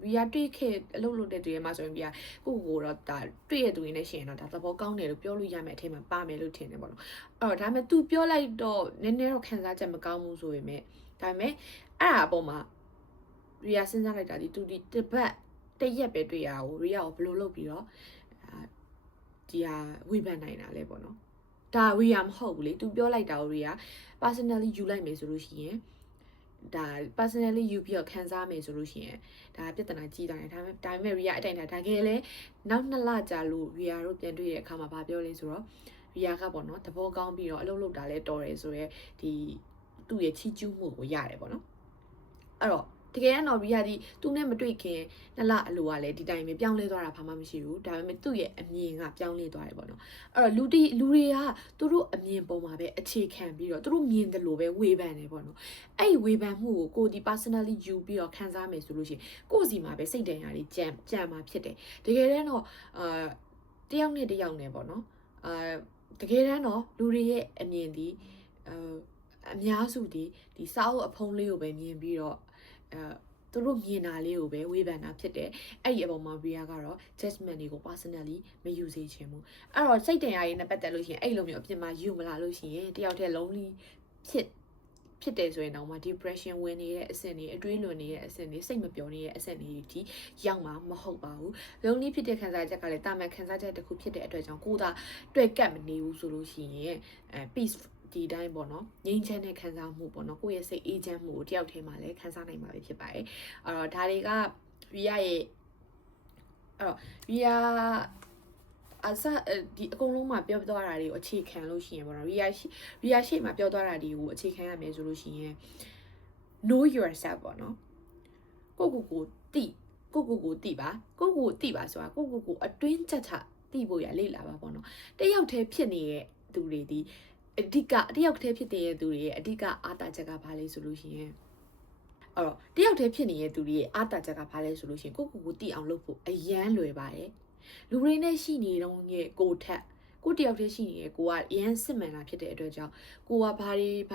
Ria တွေ့ခဲ့အလုပ်လုပ်တဲ့သူတွေမှာဆိုရင်Riaကိုတော့ဒါတွေ့တဲ့သူတွေနဲ့ရှိရင်တော့ဒါသဘောကောင်းတယ်လို့ပြောလို့ရမယ်အထင်မှာပါမယ်လို့ထင်တယ်ပေါ့နော်အဲ့တော့ဒါပေမဲ့ तू ပြောလိုက်တော့နည်းနည်းတော့ခံစားချက်မကောင်းဘူးဆိုပေမဲ့ဒါပေမဲ့အဲ့ဒါအပေါ်မှာ Ria စဉ်းစားလိုက်တာဒီ तू ဒီတစ်ပတ်တရက်ပဲတွေ့ရအောင် Ria ကိုဘယ်လိုလုပ်ပြီးတော့ဒီဟာဝေဖန်နိုင်တာလဲပေါ့နော်ဒါ Ria မဟုတ်ဘူးလေ तू ပြောလိုက်တာကို Ria personally ယူလိုက်မယ်ဆိုလို့ရှိရင်ဒါ personally ယူပြီးတော့ခံစားမယ်ဆိုလို့ရှိရင်ဒါပြဿနာကြီးသွားတယ်ဒါပေမဲ့ Ria အတိုင်းဒါကယ်လဲနောက်2လကြာလို့ Ria တို့ပြန်တွေ့တဲ့အခါမှာဘာပြောလဲဆိုတော့ Ria ကပေါ့နော်သဘောကောင်းပြီးတော့အလုပ်လုပ်တာလဲတော်တယ်ဆိုရဲဒီသူ့ရဲ့ချီးကျူးမှုကိုရတယ်ပေါ့နော်အဲ့တော့ တကယ်တော့ရီယာဒီသူနဲ့မတွေ့ခင်နှစ်လအလိုကလည်းဒီတိုင်းပဲပြောင်းလဲသွားတာဘာမှမရှိဘူးဒါပေမဲ့သူ့ရဲ့အမြင်ကပြောင်းလဲသွားတယ်ပေါ့နော်အဲ့တော့လူတွေကသူတို့အမြင်ပေါ်မှာပဲအခြေခံပြီးတော့သူတို့မြင်တယ်လို့ပဲဝေဖန်တယ်ပေါ့နော်အဲ့ဝေဖန်မှုကိုဒီ personally ယူပြီးတော့ခံစားမယ်ဆိုလို့ရှိရင်ကိုယ့်စီမှာပဲစိတ်တန်ရာတွေကြံမှာဖြစ်တယ်တကယ်တမ်းတော့တယောက်နဲ့တယောက်နဲ့ပေါ့နော်တကယ်တမ်းတော့လူတွေရဲ့အမြင်ဒီအများစုဒီစာအုပ်အဖုံးလေးကိုပဲမြင်ပြီးတော့သူတို့မြင်တာလေးကိုပဲဝေဖန်တာဖြစ်တယ်အဲ့ဒီအပေါ်မှာ Ria ကတော့ judgment တွေကို personally မယူစေချင်ဘူးအဲ့တော့စိတ်တင်ရရေးနဲ့ပတ်သက်လို့ရှိရင်အဲ့လိုမျိုးအပြင်မှာယူမလာလို့ရှိရင်တယောက်တည်း lonely ဖြစ်တယ်ဆိုရင်တော့မှ depression ဝင်နေတဲ့အဆင့်တွေအတွေးလွန်နေတဲ့အဆင့်တွေစိတ်မပျော်နေတဲ့အဆင့်တွေဒီရောက်မှာမဟုတ်ပါဘူး lonely ဖြစ်တဲ့ခံစားချက်ကလည်းတာမန်ခံစားချက်တစ်ခုဖြစ်တဲ့အတွက်ကြောင့်ကိုယ်သာတွေ့ကပ်မနေဘူးဆိုလို့ရှိရင်peaceဒီတိုင်းပေါ့နော်ငြိမ်းချမ်းတဲ့ခံစားမှုပေါ့နော်ကိုယ့်ရဲ့စိတ်အေးချမ်းမှုကိုတယောက်တည်းမှာလည်းခံစားနိုင်မှာပဲဖြစ်ပါတယ်အဲ့တော့ဒါတွေက Ria ရဲ့အဲ့တော့ Ria ဒီအကုန်လုံးမှာပြောသွားတာတွေကိုအခြေခံလို့ရှိရင်ပေါ့နော် Ria ရှေ့မှာပြောသွားတာတွေကိုအခြေခံရမယ်ဆိုလို့ရှိရင် know yourself ပေါ့နော်ကိုတိပါဆိုတာကိုအတွင်းချက်ချတိဖို့ရလေ့လာပါပေါ့နော်တယောက်တည်းဖြစ်နေတဲ့သူတွေဒီအဓိကတယောက်တည်းဖြစ်တဲ့သူတွေရဲ့အဓိကအာသာချက်ကဘာလဲဆိုလို့ရှိရင်အဲ့တော့တယောက်တည်းဖြစ်နေတဲ့သူတွေရဲ့အာသာချက်ကဘာလဲဆိုလို့ရှိရင်ကိုတိအောင်လုပ်ဖို့အရန်လွယ်ပါတယ်လူတွေနဲ့ရှိနေတော့ရဲ့ကိုထက်ကိုတယောက်တည်းရှိနေရဲ့ကိုကအရန်စစ်မှန်တာဖြစ်တဲ့အတွက်ကြောင့်ကိုကဘာတွေဘ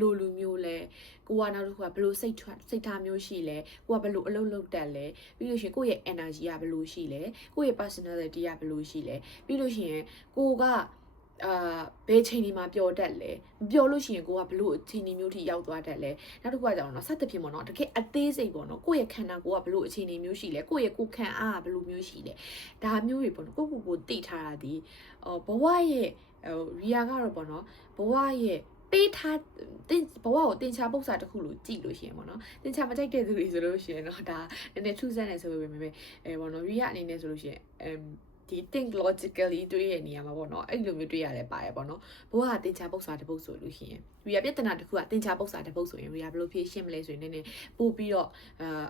လို့လူမျိုးလဲကိုကနောက်တစ်ခုကဘလို့စိတ်ထားမျိုးရှိလဲကိုကဘလို့အလုပ်လုပ်တတ်လဲပြီးလို့ရှိရင်ကိုရဲ့ energy ကဘလို့ရှိလဲကိုရဲ့ personality ကဘလို့ရှိလဲပြီးလို့ရှိရင်ကိုကဘယ်ချိန်ဒီမှာပျော်တတ်လဲမပျော်လို့ရှိရင်ကိုကဘလို့အချိန်ဒီမျိုးထိရောက်သွားတတ်လဲနောက်တစ်ခုကကြောင့်နော်စသဖြင့်ပေါ့နော်တကယ်အသေးစိတ်ပေါ့နော်ကိုယ့်ရဲ့ခန္ဓာကိုယ်ကဘလို့အချိန်ဒီမျိုးရှိလဲကိုယ့်ရဲ့ကိုယ်ခံအားကဘလို့မျိုးရှိလဲဒါမျိုးတွေပေါ့နော်ကိုသိထားတာဒီဘဝရဲ့Ria ကတော့ပေါ့နော်ဘဝရဲ့ပေးထားဘဝကိုတင်ချပု္ပ္ပစာတစ်ခုလို့ကြည့်လို့ရှိရင်ပေါ့နော်တင်ချမကြိုက်တဲ့သူတွေဆိုလို့ရှိရင်တော့ဒါနည်းနည်းထူးဆန်းနေဆိုပေမဲ့ပေါ့နော်Ria အနေနဲ့ဆိုလို့ရှိရင်ဒီ think logically တွေးရနေရမှာပေါ့နော်အဲ့လိုမျိုးတွေးရတယ်ပါတယ်ပေါ့နော်ဘဝကတင်ချပု္ပ္ပစာတစ်ပုဒ်ဆိုလို့ရှိရင်Ria ပြဿနာတစ်ခုကတင်ချပု္ပ္ပစာတစ်ပုဒ်ဆိုရင်Ria ဘယ်လိုဖြေရှင်းမလဲဆိုရင်နည်းနည်းပို့ပြီးတော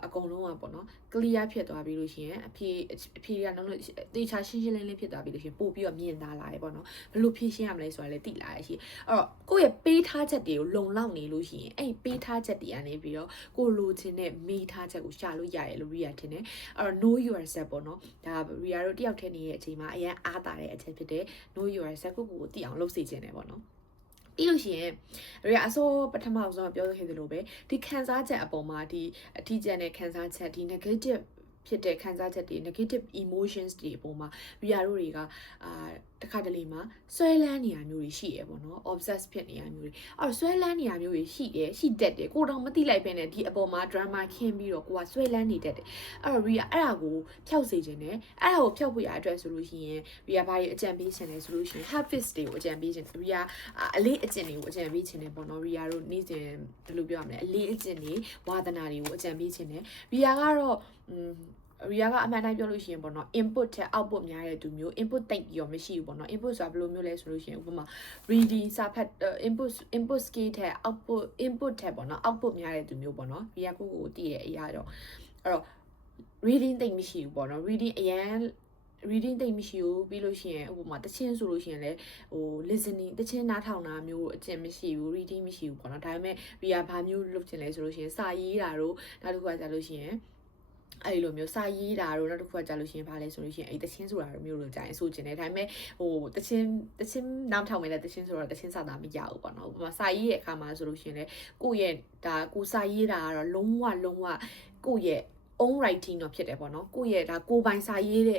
့အကုန်လုံးကပေါ့နော် clear ဖြစ်သွားပြီးလို့ရှိရင်အဖြေကလုံးလုံးတင်ချရှင်းလင်းဖြစ်သွားပြီးလို့ရှိရင်ပို့ပြီးတော့မြင်သာလာတယ်ပေါ့နော်ဘယ်လိုဖြေရှင်းရမလဲဆိုတာလည်းသိလာရရှိအဲ့တော့ကိုယ့်ရဲ့ပေးထားချက်တွေကိုလုံလောက်နေလို့ရှိရင်အဲ့ပေးထားချက်တွေကနေပြီးတော့ကိုလိုချင်တဲ့မေးထားချက်ကိုရှာလို့ရတယ်လို့Ria ထင်တယ်အဲ့တော့ know yourself ပေါ့နော်ဒါ Ria တို့တယောက်တည်းနေတဲ့အချိန်မှာအရင်အားတာတဲ့အချက်ဖြစ်တဲ့ know yourself ကိုသိအောင်လုပ်စေချင်တယ်ပေါ့နော်ပြီးလို့ရှိရင်Ria အစောပထမဆုံးပြောခဲ့သလိုပဲဒီခံစားချက်အပေါ်မှာဒီအထီးကျန်တဲ့ခံစားချက်ဒီ negative ဖြစ်တဲ့ခံစားချက်တွေ negative emotions တွေအပေါ်မှာRia တို့တွေကတခါတလေမှာဆွဲလန်းနေရမျိုးတွေရှိရပေါ့နော် obsess ဖြစ်နေရမျိုးတွေအဲ့တော့ဆွဲလန်းနေရမျိုးတွေရှိတတ်တယ်ကိုတော့မသိလိုက်ပဲနဲ့ဒီအပေါ်မှာ drama ခင်းပြီးတော့ကိုကဆွဲလန်းနေတတ်တယ်အဲ့တော့ Ria အဲ့ဒါကိုဖျောက်စေခြင်းနဲ့အဲ့ဒါကိုဖျောက်ဖို့ရအတွက်ဆိုလို့ရှိရင်Ria ဘာတွေအကြံပေးချင်လဲဆိုလို့ရှိရင် habits တွေကိုအကြံပေးချင်Ria အလေးအကျင့်တွေကိုအကြံပေးချင်တယ်ပေါ့နော်Ria တို့နေ့စဉ်ဘယ်လိုပြောရမလဲအလေးအကျင့်တွေဝါသနာတွေကိုအကြံပေးချင်တယ်Ria ကတော့Ria ကအမှန်တိုင်းပြောလို့ရှိရင်ပေါ့နော် input ထက် output များတဲ့သူမျိုး input တိတ်ပြီးတော့မရှိဘူးပေါ့နော် input ဆိုတာဘယ်လိုမျိုးလဲဆိုလို့ရှိရင်ဥပမာ reading စာဖတ် input skill ထက် input ထက်ပေါ့နော် output များတဲ့သူမျိုးပေါ့နော် Ria ကိုတည်တဲ့အရာတော့အဲ့တော့ reading တိတ်မရှိဘူးပေါ့နော် reading တိတ်မရှိဘူးပြီးလို့ရှိရင်ဥပမာတချင်းဆိုလို့ရှိရင်လည်းlistening တချင်းနားထောင်တာမျိုးအကျင့်မရှိဘူး reading မရှိဘူးပေါ့နော်ဒါပေမဲ့ Ria ဘာမျိုးလုပ်ချင်လဲဆိုလို့ရှိရင်စာရေးတာတို့နောက်တစ်ခုကကြာလို့ရှိရင်အဲ့လိုမျိုးစာရေးတာတို့နောက်တစ်ခုကကြာလို့ရှိရင်ဘာလဲဆိုလို့ရှိရင်အဲ့တချင်းဆိုတာမျိုးလို့ကြာရင်ဆိုချင်တယ်ဒါပေမဲ့တချင်းနောက်ထောင်မယ်လဲတချင်းဆိုတော့တချင်းစာသားမရဘူးပေါ့နော်ဥပမာစာရေးရဲ့အခါမှာဆိုလို့ရှိရင်လေကိုယ့်ရဲ့ဒါကိုစာရေးတာကတော့လုံးဝကိုယ့်ရဲ့ own writing တော့ဖြစ်တယ်ပေါ့နော်ကိုယ့်ရဲ့ဒါကိုယ်ပိုင်စာရေးတဲ့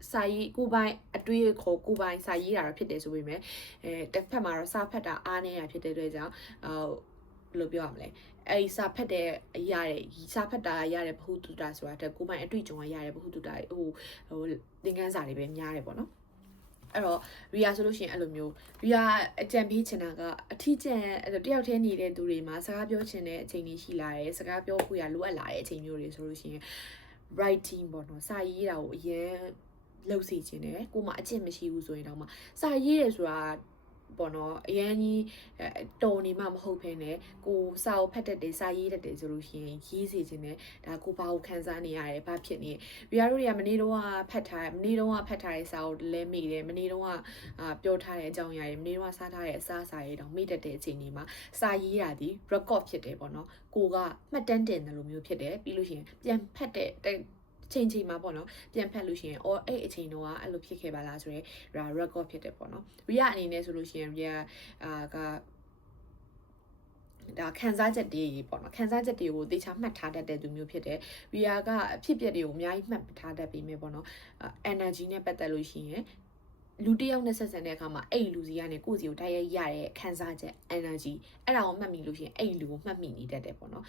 စာရေးကိုပိုင်အတွေ့အခေါ်ကိုပိုင်စာရေးတာတော့ဖြစ်တယ်ဆိုပေမဲ့တစ်ဖက်မှာတော့စာဖတ်တာအားနေတာဖြစ်တဲ့အတွက်ကြောင့်ဘယ်လိုပြောရမလဲအဲ့စာဖတ်တဲ့အရာတွေစာဖတ်တာရတဲ့ဘ ഹു တုတာဆိုတာတက်ကိုပိုင်အတွေ့အကြုံရတဲ့ဘ ഹു တုတာသင်ခန်းစာတွေပဲများတယ်ပေါ့နော်အဲ့တော့ Ria ဆိုလို့ရှိရင်အဲ့လိုမျိုး Ria အကြံပေးချင်တာကအထီးကျန်တယောက်တည်းနေတဲ့သူတွေမှာစကားပြောချင်တဲ့အချိန်တွေရှိလာတယ်စကားပြောဖို့ရလိုအပ်လာတဲ့အချိန်မျိုးတွေဆိုလို့ရှိရင် writing ပေါ့နော်စာရေးတာကိုအရင်လုပ်စီခြင်းတယ်ကိုမှအကျင့်မရှိဘူးဆိုရင်တော့မှစာရေးရဆိုတာ ပေါ့နော်အရန်ကြီးတော်နေမှမဟုတ်ဘဲနဲ့ကိုစာကိုဖတ်တတ်တယ်စာရေးတတ်တယ်ဆိုလို့ရှိရင်ရေးစီခြင်းနဲ့ဒါကိုဘာကိုခန်းစားနေရတယ်ဘာဖြစ်နေရီယာတို့တွေကမနေ့တော့ဖတ်ထားတဲ့စာကိုလဲမိတယ်မနေ့တော့ပြောထားတဲ့အကြောင်းအရာတွေမနေ့တော့စားထားတဲ့အစားအစာတွေတောင်မိတတ်တဲ့အချိန်တွေမှာစာရေးတာဒီ record ဖြစ်တယ်ပေါ့နော်ကိုကမှတ်တမ်းတင်တယ်လို့မျိုးဖြစ်တယ်ပြီးလို့ရှိရင်ပြန်ဖတ်တဲ့ချိန်မှာပေါ့နော်ပြန်ဖတ်လို့ရှိရင်အော်အဲ့အချိန်တော့အဲ့လိုဖြစ်ခဲ့ပါလားဆိုရဲrecord ဖြစ်တယ်ပေါ့နော်ရီယာအနေနဲ့ဆိုလို့ရှိရင်ရီယာကဒါခန်းစားချက်တွေပေါ့နော်ခန်းစားချက်တွေကိုတေချာမှတ်ထားတတ်တဲ့သူမျိုးဖြစ်တယ်ရီယာကအဖြစ်ပြက်တွေကိုအများကြီးမှတ်ထားတတ်ပြီးမြဲပေါ့နော် energy နဲ့ပတ်သက်လို့ရှိရင်လူတယောက်နဲ့ဆက်ဆံတဲ့အခါမှာအဲ့လူစီကနေကိုယ့်စီကိုတိုက်ရိုက်ရတဲ့ခန်းစားချက် energy အဲ့ဒါကိုမှတ်မိလို့ရှိရင်အဲ့လူကိုမှတ်မိနေတတ်တယ်ပေါ့နော်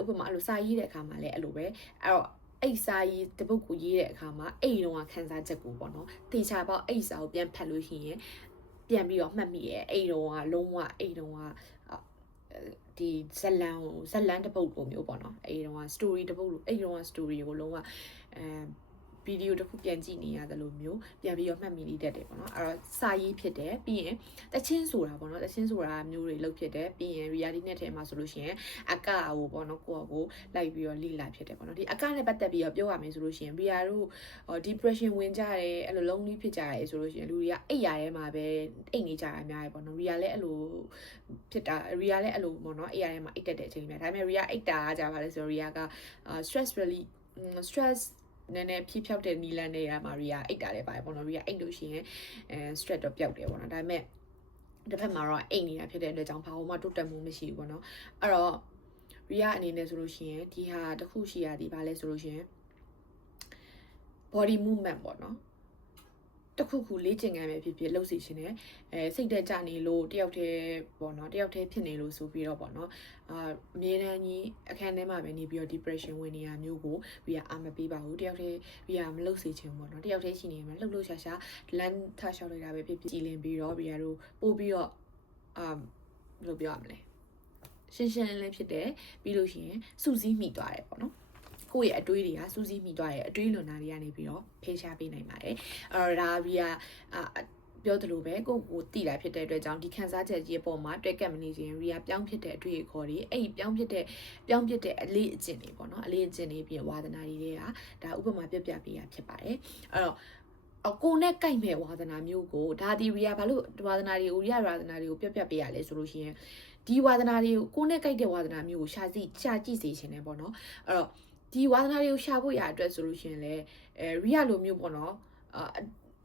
ဥပမာအဲ့လိုစာရေးတဲ့အခါမှာလည်းအဲ့လိုပဲအဲ့တော့အဲ့စာရေးတပုတ်ကိုရေးတဲ့အခါမှာအဲ့တုန်းကခန်းစားချက်ကိုပေါ့နော်တေချာပေါက်အဲ့စာကိုပြန်ဖတ်လို့ရှိရင်ပြန်ပြီးတော့မှတ်မိရဲ့အဲ့တုန်းကလုံးဝအဲ့တုန်းကဒီဇလန်တပုတ်လိုမျိုးပေါ့နော်အဲ့တုန်းက story တပုတ်လိုအဲ့တုန်းက story ကိုလုံးဝဗီဒီယိုတစ်ခုပြန်ကြည့်နေရတယ်လို့မျိုးပြန်ပြီးတော့မှတ်မိနေတတ်တယ်ပေါ့နော်အဲ့တော့စာရေးဖြစ်တယ်ပြီးရင်တချင်းဆိုတာပေါ့နော်တချင်းဆိုတာမျိုးတွေလုပ်ဖြစ်တယ်ပြီးရင် reality နဲ့ထဲမှာဆိုလို့ရှိရင်အကကိုပေါ့နော်ကိုလိုက်ပြီးတော့လေ့လာဖြစ်တယ်ပေါ့နော်ဒီအကနဲ့ပတ်သက်ပြီးတော့ပြောရမယ်ဆိုလို့ရှိရင် Ria တို့ depression ဝင်ကြတယ်အဲ့လို lonely ဖြစ်ကြတယ်ဆိုလို့ရှိရင်လူတွေကအိပ်ရထဲမှာပဲအိပ်နေကြတာအများကြီးပေါ့နော် Ria လည်းအဲ့လိုဖြစ်တာ Ria လည်းအဲ့လိုပေါ့နော်အိပ်ရထဲမှာအိပ်တတ်တဲ့အချိန်များဒါပေမဲ့ Ria အိပ်တာကကြာပါလဲဆိုတော့ Ria က stress really stressနည်းနည်းဖြည့်ဖြောက်တဲ့နီလန်နေရမှာရီယာအိတ်တာလည်းပါတယ်ပေါ့နော်ရီယာအိတ်လို့ရှိရင်stress တော့ပျောက်တယ်ပေါ့နော်ဒါပေမဲ့တစ်ဖက်မှာတော့အိတ်နေတာဖြစ်တဲ့အတွက်ကြောင့်ဘာမှတိုးတက်မှုမရှိဘူးပေါ့နော်အဲ့တော့ရီယာအနေနဲ့ဆိုလို့ရှိရင်ဒီဟာတစ်ခုရှိရသည်ဘာလဲဆိုလို့ရှိရင် body movement ပေါ့နော်တခုခုလေ့ကျင့်ခန်းပဲဖြစ်ဖြစ်လှုပ်စီရှင်တယ်စိတ်တက်ကြနေလို့တယောက်တည်းပေါ့နော်တယောက်တည်းဖြစ်နေလို့ဆိုပြီးတော့ပေါ့နော်အမြဲတမ်းကြီးအခန်းထဲမှာပဲနေပြီးတော့ depression ဝင်နေရမျိုးကိုပြီးရအာမပေးပါဘူးတယောက်တည်းပြီးရမလှုပ်စီခြင်းပေါ့နော်တယောက်တည်းရှိနေမှာလှုပ်ရှာလမ်းထရှောက်လိုက်တာပဲဖြစ်ဖြစ်ကြည်လင်ပြီးတော့ပြီးရတို့ပို့ပြီးတော့ဘယ်လိုပြောရမလဲရှင်းလင်းဖြစ်တယ်ပြီးလို့ရှိရင်စူးစီးမိသွားတယ်ပေါ့နော်ကိုယ့်ရဲ့အတွေးတွေကစူးစီးမိသွားတဲ့အတွေးလွန်တာတွေကနေပြီးတော့ဖေးရှားပေးနိုင်ပါတယ်အဲ့တော့ဒါရီယာပြောသလိုပဲကိုတိလာဖြစ်တဲ့အတွက်ကြောင့်ဒီခန်းစားချက်ကြီးအပေါ်မှာတွဲကပ်မနေခြင်းရီယာပြောင်းဖြစ်တဲ့အတွေ့အခေါ်တွေအဲ့ဒီပြောင်းဖြစ်တဲ့အလေးအကျင့်တွေပေါ့နော်အလေးအကျင့်တွေပြီးဝါသနာတွေကဒါဥပမာပြပြပေးရဖြစ်ပါတယ်အဲ့တော့ကိုနဲ့ကြိုက်မဲ့ဝါသနာမျိုးကိုဒါဒီရီယာဘာလို့ဝါသနာတွေကိုရီယာဝါသနာတွေကိုပြပေးရလဲဆိုလို့ရှိရင်ဒီဝါသနာတွေကိုကိုနဲ့ကြိုက်တဲ့ဝါသနာမျိုးကိုရှာကြည့်စေခြင်းနဲ့ပေါ့နော်အဲ့တော့ဒီဝါသနာတွေကိုရှာဖို့ရအတွက်ဆိုလို့ရှိရင်လည်းရီယာလိုမျိုးပေါ့နော်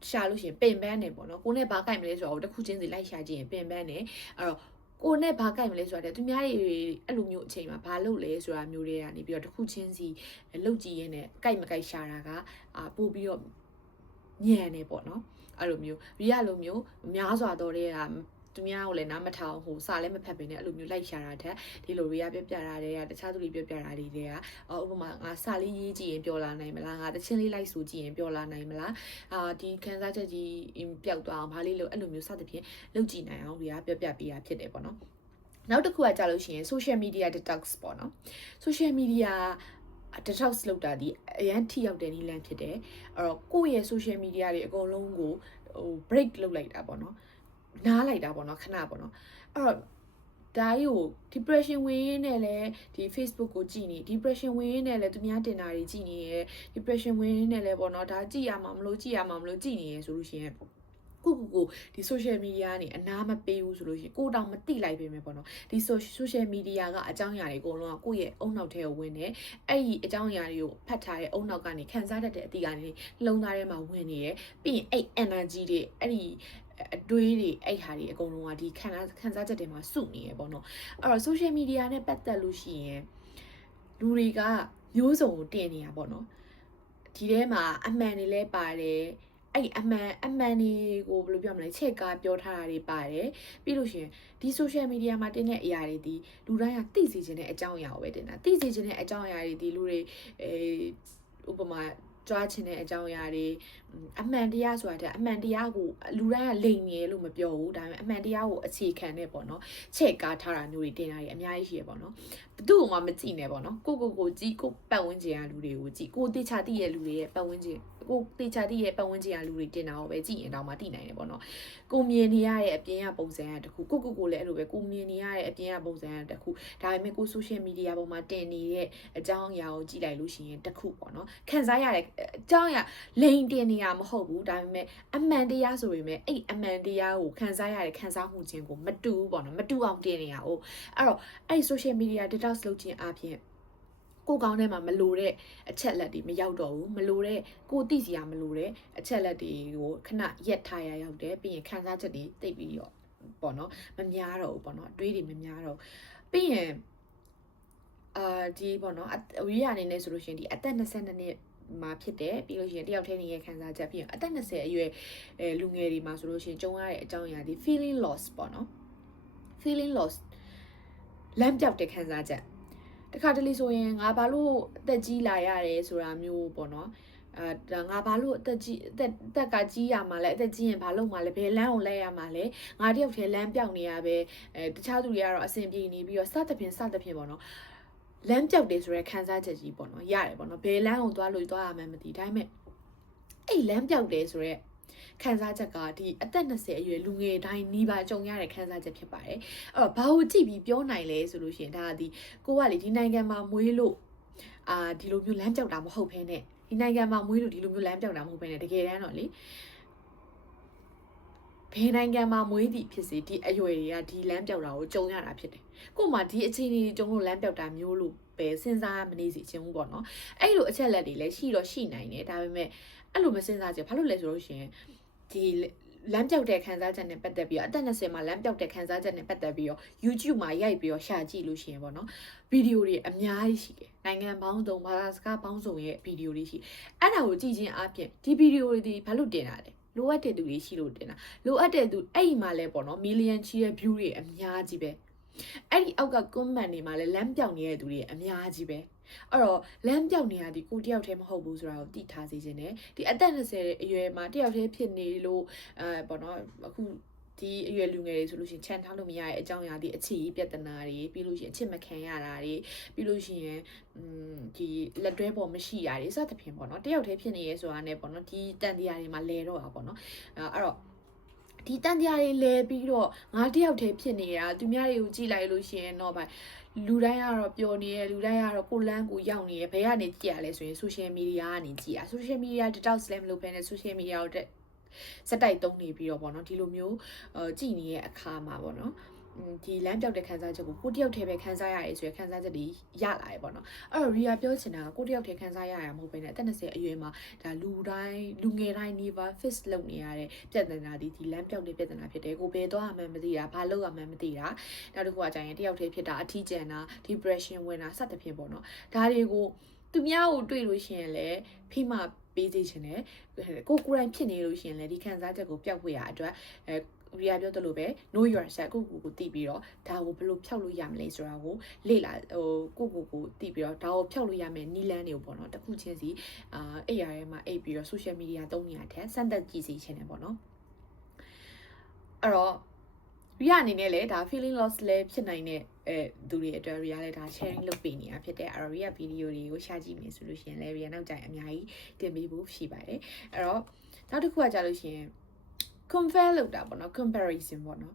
ရှာလို့ရှိရင်ပင်ပန်းနေပေါ့နော်ကိုနဲ့ဘာကြိုက်မလဲဆိုတော့တစ်ခုချင်းစီလိုက်ရှာကြည့်ရင်ပင်ပန်းနေအဲ့တော့ကိုနဲ့ဘာကြိုက်မလဲဆိုတာသူများတွေအဲ့လိုမျိုးအချိန်မှာဘာလုပ်လဲဆိုတာမျိုးတွေကနေပြီးတော့တစ်ခုချင်းစီလုပ်ကြည့်ရင်းနဲ့ကြိုက်မကြိုက်ရှာတာကပို့ပြီးတော့ညံနေပေါ့နော်အဲ့လိုမျိုးရီယာလိုမျိုးများစွာတော့တဲ့သူများကိုလည်းနားမထောင်ဟိုစာလည်းမဖတ်ပင်နဲ့အဲ့လိုမျိုးလိုက်ရှာတာတဲ့ဒီလိုရီယာပြပြတာတွေကတခြားသူတွေပြပြတာတွေကဥပမာငါစာလေးရေးကြည့်ရင်ပျော်လာနိုင်မလားငါတချင်းလေးလိုက်ဆိုကြည့်ရင်ပျော်လာနိုင်မလားဒီခန်းစားချက်ကြီးပျောက်သွားအောင်ဘာလေးလို့အဲ့လိုမျိုးစသဖြင့်လုပ်ကြည့်နိုင်အောင်ရီယာပြပြပေးတာဖြစ်တယ်ပေါ့နော်နောက်တစ်ခုကကြာလို့ရှိရင် social media detox ပေါ့နော် social media detox လုပ်တာဒီအရန်ထိရောက်တဲ့နည်းလမ်းဖြစ်တယ်အဲ့တော့ကိုယ့်ရဲ့ social media တွေအကုန်လုံးကိုbreak လုပ်လိုက်တာပေါ့နော်နားလိုက်တာပေါ့နော်ခဏပေါ့နော်အဲ့တော့ဒါကြီးကို depression ဝင်ရင်းနဲ့လည်းဒီ Facebook ကိုကြည့်နေ depression ဝင်ရင်းနဲ့လည်းသူများတင်တာတွေကြည့်နေရယ် depression ဝင်ရင်းနဲ့လည်းပေါ့နော်ဒါကြည့်ရမှာမလို့ကြည့်နေရယ်ဆိုလို့ရှိရင်ကိုဒီ social media ကနေအနားမပေးဘူးဆိုလို့ရှိရင်ကိုတောင်မတိလိုက်ပြင်မယ်ပေါ့နော်ဒီ social media ကအကြောင်းအရာတွေအကုန်လုံးကကိုယ့်ရဲ့အုံနောက်ထဲကိုဝင်နေအဲ့ဒီအကြောင်းအရာတွေကိုဖတ်ထားတဲ့အုံနောက်ကနေခံစားတတ်တဲ့အသည့်ကနေနှလုံးသားထဲမှာဝင်နေရယ်ပြီးရင်အဲ့ energy တွေအဲ့ဒီအတွေးတွေအဲ့ဟာတွေအကုန်လုံးကဒီခံစားချက်တွေမှာစုနေရပေါ့နော်အဲ့တော့ social media နဲ့ပတ်သက်လို့ရှိရင်လူတွေကမျိုးစုံကိုတင်နေတာပေါ့နော်ဒီထဲမှာအမှန်တွေလည်းပါတယ်အဲ့အမှန်တွေကိုဘယ်လိုပြောမလဲချက်ကားပြောထားတာတွေပါတယ်ပြီးလို့ရှိရင်ဒီ social media မှာတင်တဲ့အရာတွေဒီလူတိုင်းကသိစေချင်တဲ့အကြောင်းအရာကိုပဲတင်တာသိစေချင်တဲ့အကြောင်းအရာတွေဒီလူတွေဥပမာကြွားချင်တဲ့အကြောင်းအရာတွေအမှန်တရားဆိုတာတဲ့အမှန်တရားကိုလူတိုင်းကလိမ်နေလို့မပြောဘူးဒါပေမဲ့အမှန်တရားကိုအခြေခံနေပေါ့နော်ချက်ကားထားတာမျိုးတွေတင်တာတွေအများကြီးရှိရပေါ့နော်ဘသူ့ကိုမှမကြည့်နဲ့ပေါ့နော်ကိုကြည့်ကိုပတ်ဝန်းကျင်ကလူတွေကိုကြည့်ကိုတေချာတည့်ရဲ့လူတွေရဲ့ပတ်ဝန်းကျင် ကိုတေချာတိရဲ့ပတ်ဝန်းကျင်ကလူတွေတင်တာကိုပဲကြည့်ရင်တော့မှသိနိုင်တယ်ပေါ့နော်ကိုမြင်နေရတဲ့အပြင်ကပုံစံကတခုကိုလည်းအဲ့လိုပဲကိုမြင်နေရတဲ့အပြင်ကပုံစံကတခုဒါပေမဲ့ကို social media ပေါ်မှာတင်နေတဲ့အကြောင်းအရာကိုကြည့်လိုက်လို့ရှိရင်တခုပေါ့နော်ခံစားရတဲ့အကြောင်းအရာလိန်တင်နေရမဟုတ်ဘူးဒါပေမဲ့အမှန်တရားဆိုပေမဲ့အဲ့အမှန်တရားကိုခံစားရတဲ့ခံစားမှုချင်းကိုမတူဘူးပေါ့နော်မတူအောင်တင်နေရအောင်အဲ့တော့အဲ့ social media detox လုပ်ခြင်းအပြင်ကိုကောင်းထဲမှာမလိုတဲ့အချက်လက်တွေမရောက်တော့ဘူးမလိုတဲ့ကိုသိစီရမလိုတဲ့အချက်လက်တွေကိုခဏရက်ထားရရောက်တယ်ပြီးရင်ခံစားချက်တွေသိပြီးတော့ပေါ့နော်မများတော့ဘူးပေါ့နော်အတွေးတွေမများတော့ပြီးရင်ဒီပေါ့နော်ဝီရအနေနဲ့ဆိုလို့ရှိရင်ဒီအသက်22နှစ်မှာဖြစ်တယ်ပြီးလို့ရှိရင်တယောက်တည်းနေရခံစားချက်ပြီးရင်အသက်20အရွယ်လူငယ်တွေမှာဆိုလို့ရှိရင်ကြုံရတဲ့အကြောင်းအရာဒီ feeling loss ပေါ့နော် feeling loss လမ်းပြောက်တဲ့ခံစားချက်တခါတလေဆိုရင်ငါဘာလို့အသက်ကြီးလာရတယ်ဆိုတာမျိုးပေါ့နော်ငါဘာလို့အသက်ကကြီးရမှာလဲအသက်ကြီးရင်ဘာလုပ်မှာလဲဘယ်လမ်းကိုလဲရမှာလဲငါတယောက်တည်းလမ်းပြောက်နေရပဲတခြားသူတွေကတော့အဆင်ပြေနေပြီးတော့စသဖြင့်ပေါ့နော်လမ်းပြောက်တယ်ဆိုရဲခံစားချက်ကြီးပေါ့နော်ရတယ်ပေါ့နော်ဘယ်လမ်းကိုသွားလို့သွားရမှန်းမသိဒါပေမဲ့အဲ့လမ်းပြောက်တယ်ဆိုရဲခံစားချက်ကဒီအသက်20အရွယ်လူငယ်တိုင်းနှီးပါကြုံရတဲ့ခံစားချက်ဖြစ်ပါတယ်အဲ့တော့ဘာကိုကြည့်ပြီးပြောနိုင်လဲဆိုလို့ရှိရင်ဒါကဒီကိုကလေဒီနိုင်ငံမှာမွေးလို့ဒီလိုမျိုးလမ်းပြောက်တာမဟုတ်ဘဲနဲ့ဒီနိုင်ငံမှာမွေးလို့ဒီလိုမျိုးလမ်းပြောက်တာမဟုတ်ဘဲနဲ့တကယ်တမ်းတော့လေဘယ်နိုင်ငံမှာမွေးသည်ဖြစ်စေဒီအရွယ်တွေကဒီလမ်းပြောက်တာကိုကြုံရတာဖြစ်တယ်ကို့မှာဒီအခြေအနေကြုံလို့လမ်းပြောက်တာမျိုးလို့ပဲစဉ်းစားမနေစီခြင်းဘူးပေါ့နော်အဲ့လိုအချက်လက်တွေလည်းရှိတော့ရှိနိုင်တယ်ဒါပေမဲ့အဲ့လိုမစဉ်းစားကြဘာလို့လဲဆိုလို့ရှိရင်ဒီလမ်းပြောက်တဲ့ခန်းစားချက်နဲ့ပတ်သက်ပြီးတော့အသက်20မှာလမ်းပြောက်တဲ့ခန်းစားချက်နဲ့ပတ်သက်ပြီးတော့ YouTube မှာရိုက်ပြီးတော့ရှာကြည့်လို့ရှိရင်ပေါ့နော်ဗီဒီယိုတွေအများကြီးရှိတယ်နိုင်ငံပေါင်းစုံဘာသာစကားပေါင်းစုံရဲ့ဗီဒီယိုတွေရှိအဲ့ဒါကိုကြည့်ခြင်းအပြင်ဒီဗီဒီယိုတွေဘာလို့တင်တာလဲလိုအပ်တဲ့သူတွေရှိလို့တင်တာလိုအပ်တဲ့သူအဲ့ဒီမှာလဲပေါ့နော်မီလီယံချီရဲ့ view တွေအများကြီးပဲအဲ့ဒီအောက်က comment တွေမှာလဲလမ်းပြောက်နေတဲ့သူတွေအများကြီးပဲအဲ့တော့လမ်းပြောက်နေရဒီကိုတယောက်တည်းမဟုတ်ဘူးဆိုတာကိုသိထားစေခြင်းနဲ့ဒီအသက်20အရွယ်မှာတယောက်တည်းဖြစ်နေလို့ပေါ့နော်အခုဒီအရွယ်လူငယ်တွေဆိုလို့ရှိရင်ချန်ထားလို့မရတဲ့အကြောင်းအရာဒီအခြေပြဿနာတွေပြီးလို့ရှိရင်အချစ်မခံရတာတွေပြီးလို့ရှိရင်ဒီလက်တွဲပေါ်မရှိတာတွေစသဖြင့်ပေါ့နော်တယောက်တည်းဖြစ်နေရဲဆိုတာနဲ့ပေါ့နော်ဒီတန်တရားတွေမှာလဲတော့တာပေါ့နော်အဲ့တော့ဒီတန်တရားတွေလဲပြီးတော့ငါတယောက်တည်းဖြစ်နေတာသူများတွေကိုကြည့်လိုက်လို့ရှိရင်တော့လူတိုင်းကတော့ပျော်နေရလူတိုင်းကတော့ကိုလန်းကိုရောက်နေရဘယ်ကနေကြည့်ရလဲဆိုရင် social media ကနေကြည့်ရ social media detox လည်းမလုပ်ဘဲနဲ့ social media ကိုစက်တိုက်သုံးနေပြီးတော့ပေါ့နော်ဒီလိုမျိုးကြည့်နေတဲ့အခါမှာပေါ့နော်ဒီလမ်းပြောက်တဲ့ခန်းစားချက်ကိုကိုတယောက်တည်းပဲခန်းစားရတယ်ဆိုရယ်ခန်းစားချက်တွေရလာတယ်ပေါ့နော်အဲ့တော့ Ria ပြောချင်တာကကိုတယောက်တည်းခန်းစားရတာမဟုတ်ဘဲနဲ့အသက်20အရွယ်မှာဒါလူငယ်တိုင်း never face လုပ်နေရတဲ့ပြဿနာဒီလမ်းပြောက်တဲ့ပြဿနာဖြစ်တယ်ကိုဘယ်သွားမှန်းမသိတာဘာလုပ်ရမှန်းမသိတာနောက်တစ်ခုကကြာရင်တယောက်တည်းဖြစ်တာအထီးကျန်တာ depression ဝင်တာစသဖြင့်ပေါ့နော်ဒါတွေကိုသူများကိုတွေ့လို့ရှိရင်လည်းဖိမပေးသေးခြင်းနဲ့ကိုယ်တိုင်ဖြစ်နေလို့ရှိရင်လည်းဒီခံစားချက်ကိုပျောက်ဖွေရအတွက်Ria ပြောသလိုပဲ know yourself ကိုသိပြီးတော့ဒါကိုဘယ်လိုဖျောက်လို့ရမလဲဆိုတာကိုလေ့လာကိုသိပြီးတော့ဒါကိုဖျောက်လို့ရမယ်နီးလန်းတွေကိုပေါ့နော်တစ်ခုချင်းစီအဲ့ရထဲမှာအိပ်ပြီးတော့ social media သုံးနေတာတဲ့စမ်းသပ်ကြည့်စီခြင်းနဲ့ပေါ့နော်အဲ့တော့ Ria အနေနဲ့လည်းဒါ feeling loss လည်းဖြစ်နိုင်တဲ့သူတွေအတွက် Ria လည်းဒါ sharing လုပ်ပေးနေတာဖြစ်တဲ့အဲ့တော့ Ria ဗီဒီယိုတွေကိုရှာကြည့်မယ်ဆိုလို့ရှိရင်လည်း Ria နောက်ကျရင်အများကြီးတင်ပေးဖို့ရှိပါတယ်အဲ့တော့နောက်တစ်ခုကကြာလို့ရှိရင် compare လုပ်တာပေါ့နော် comparison ပေါ့နော်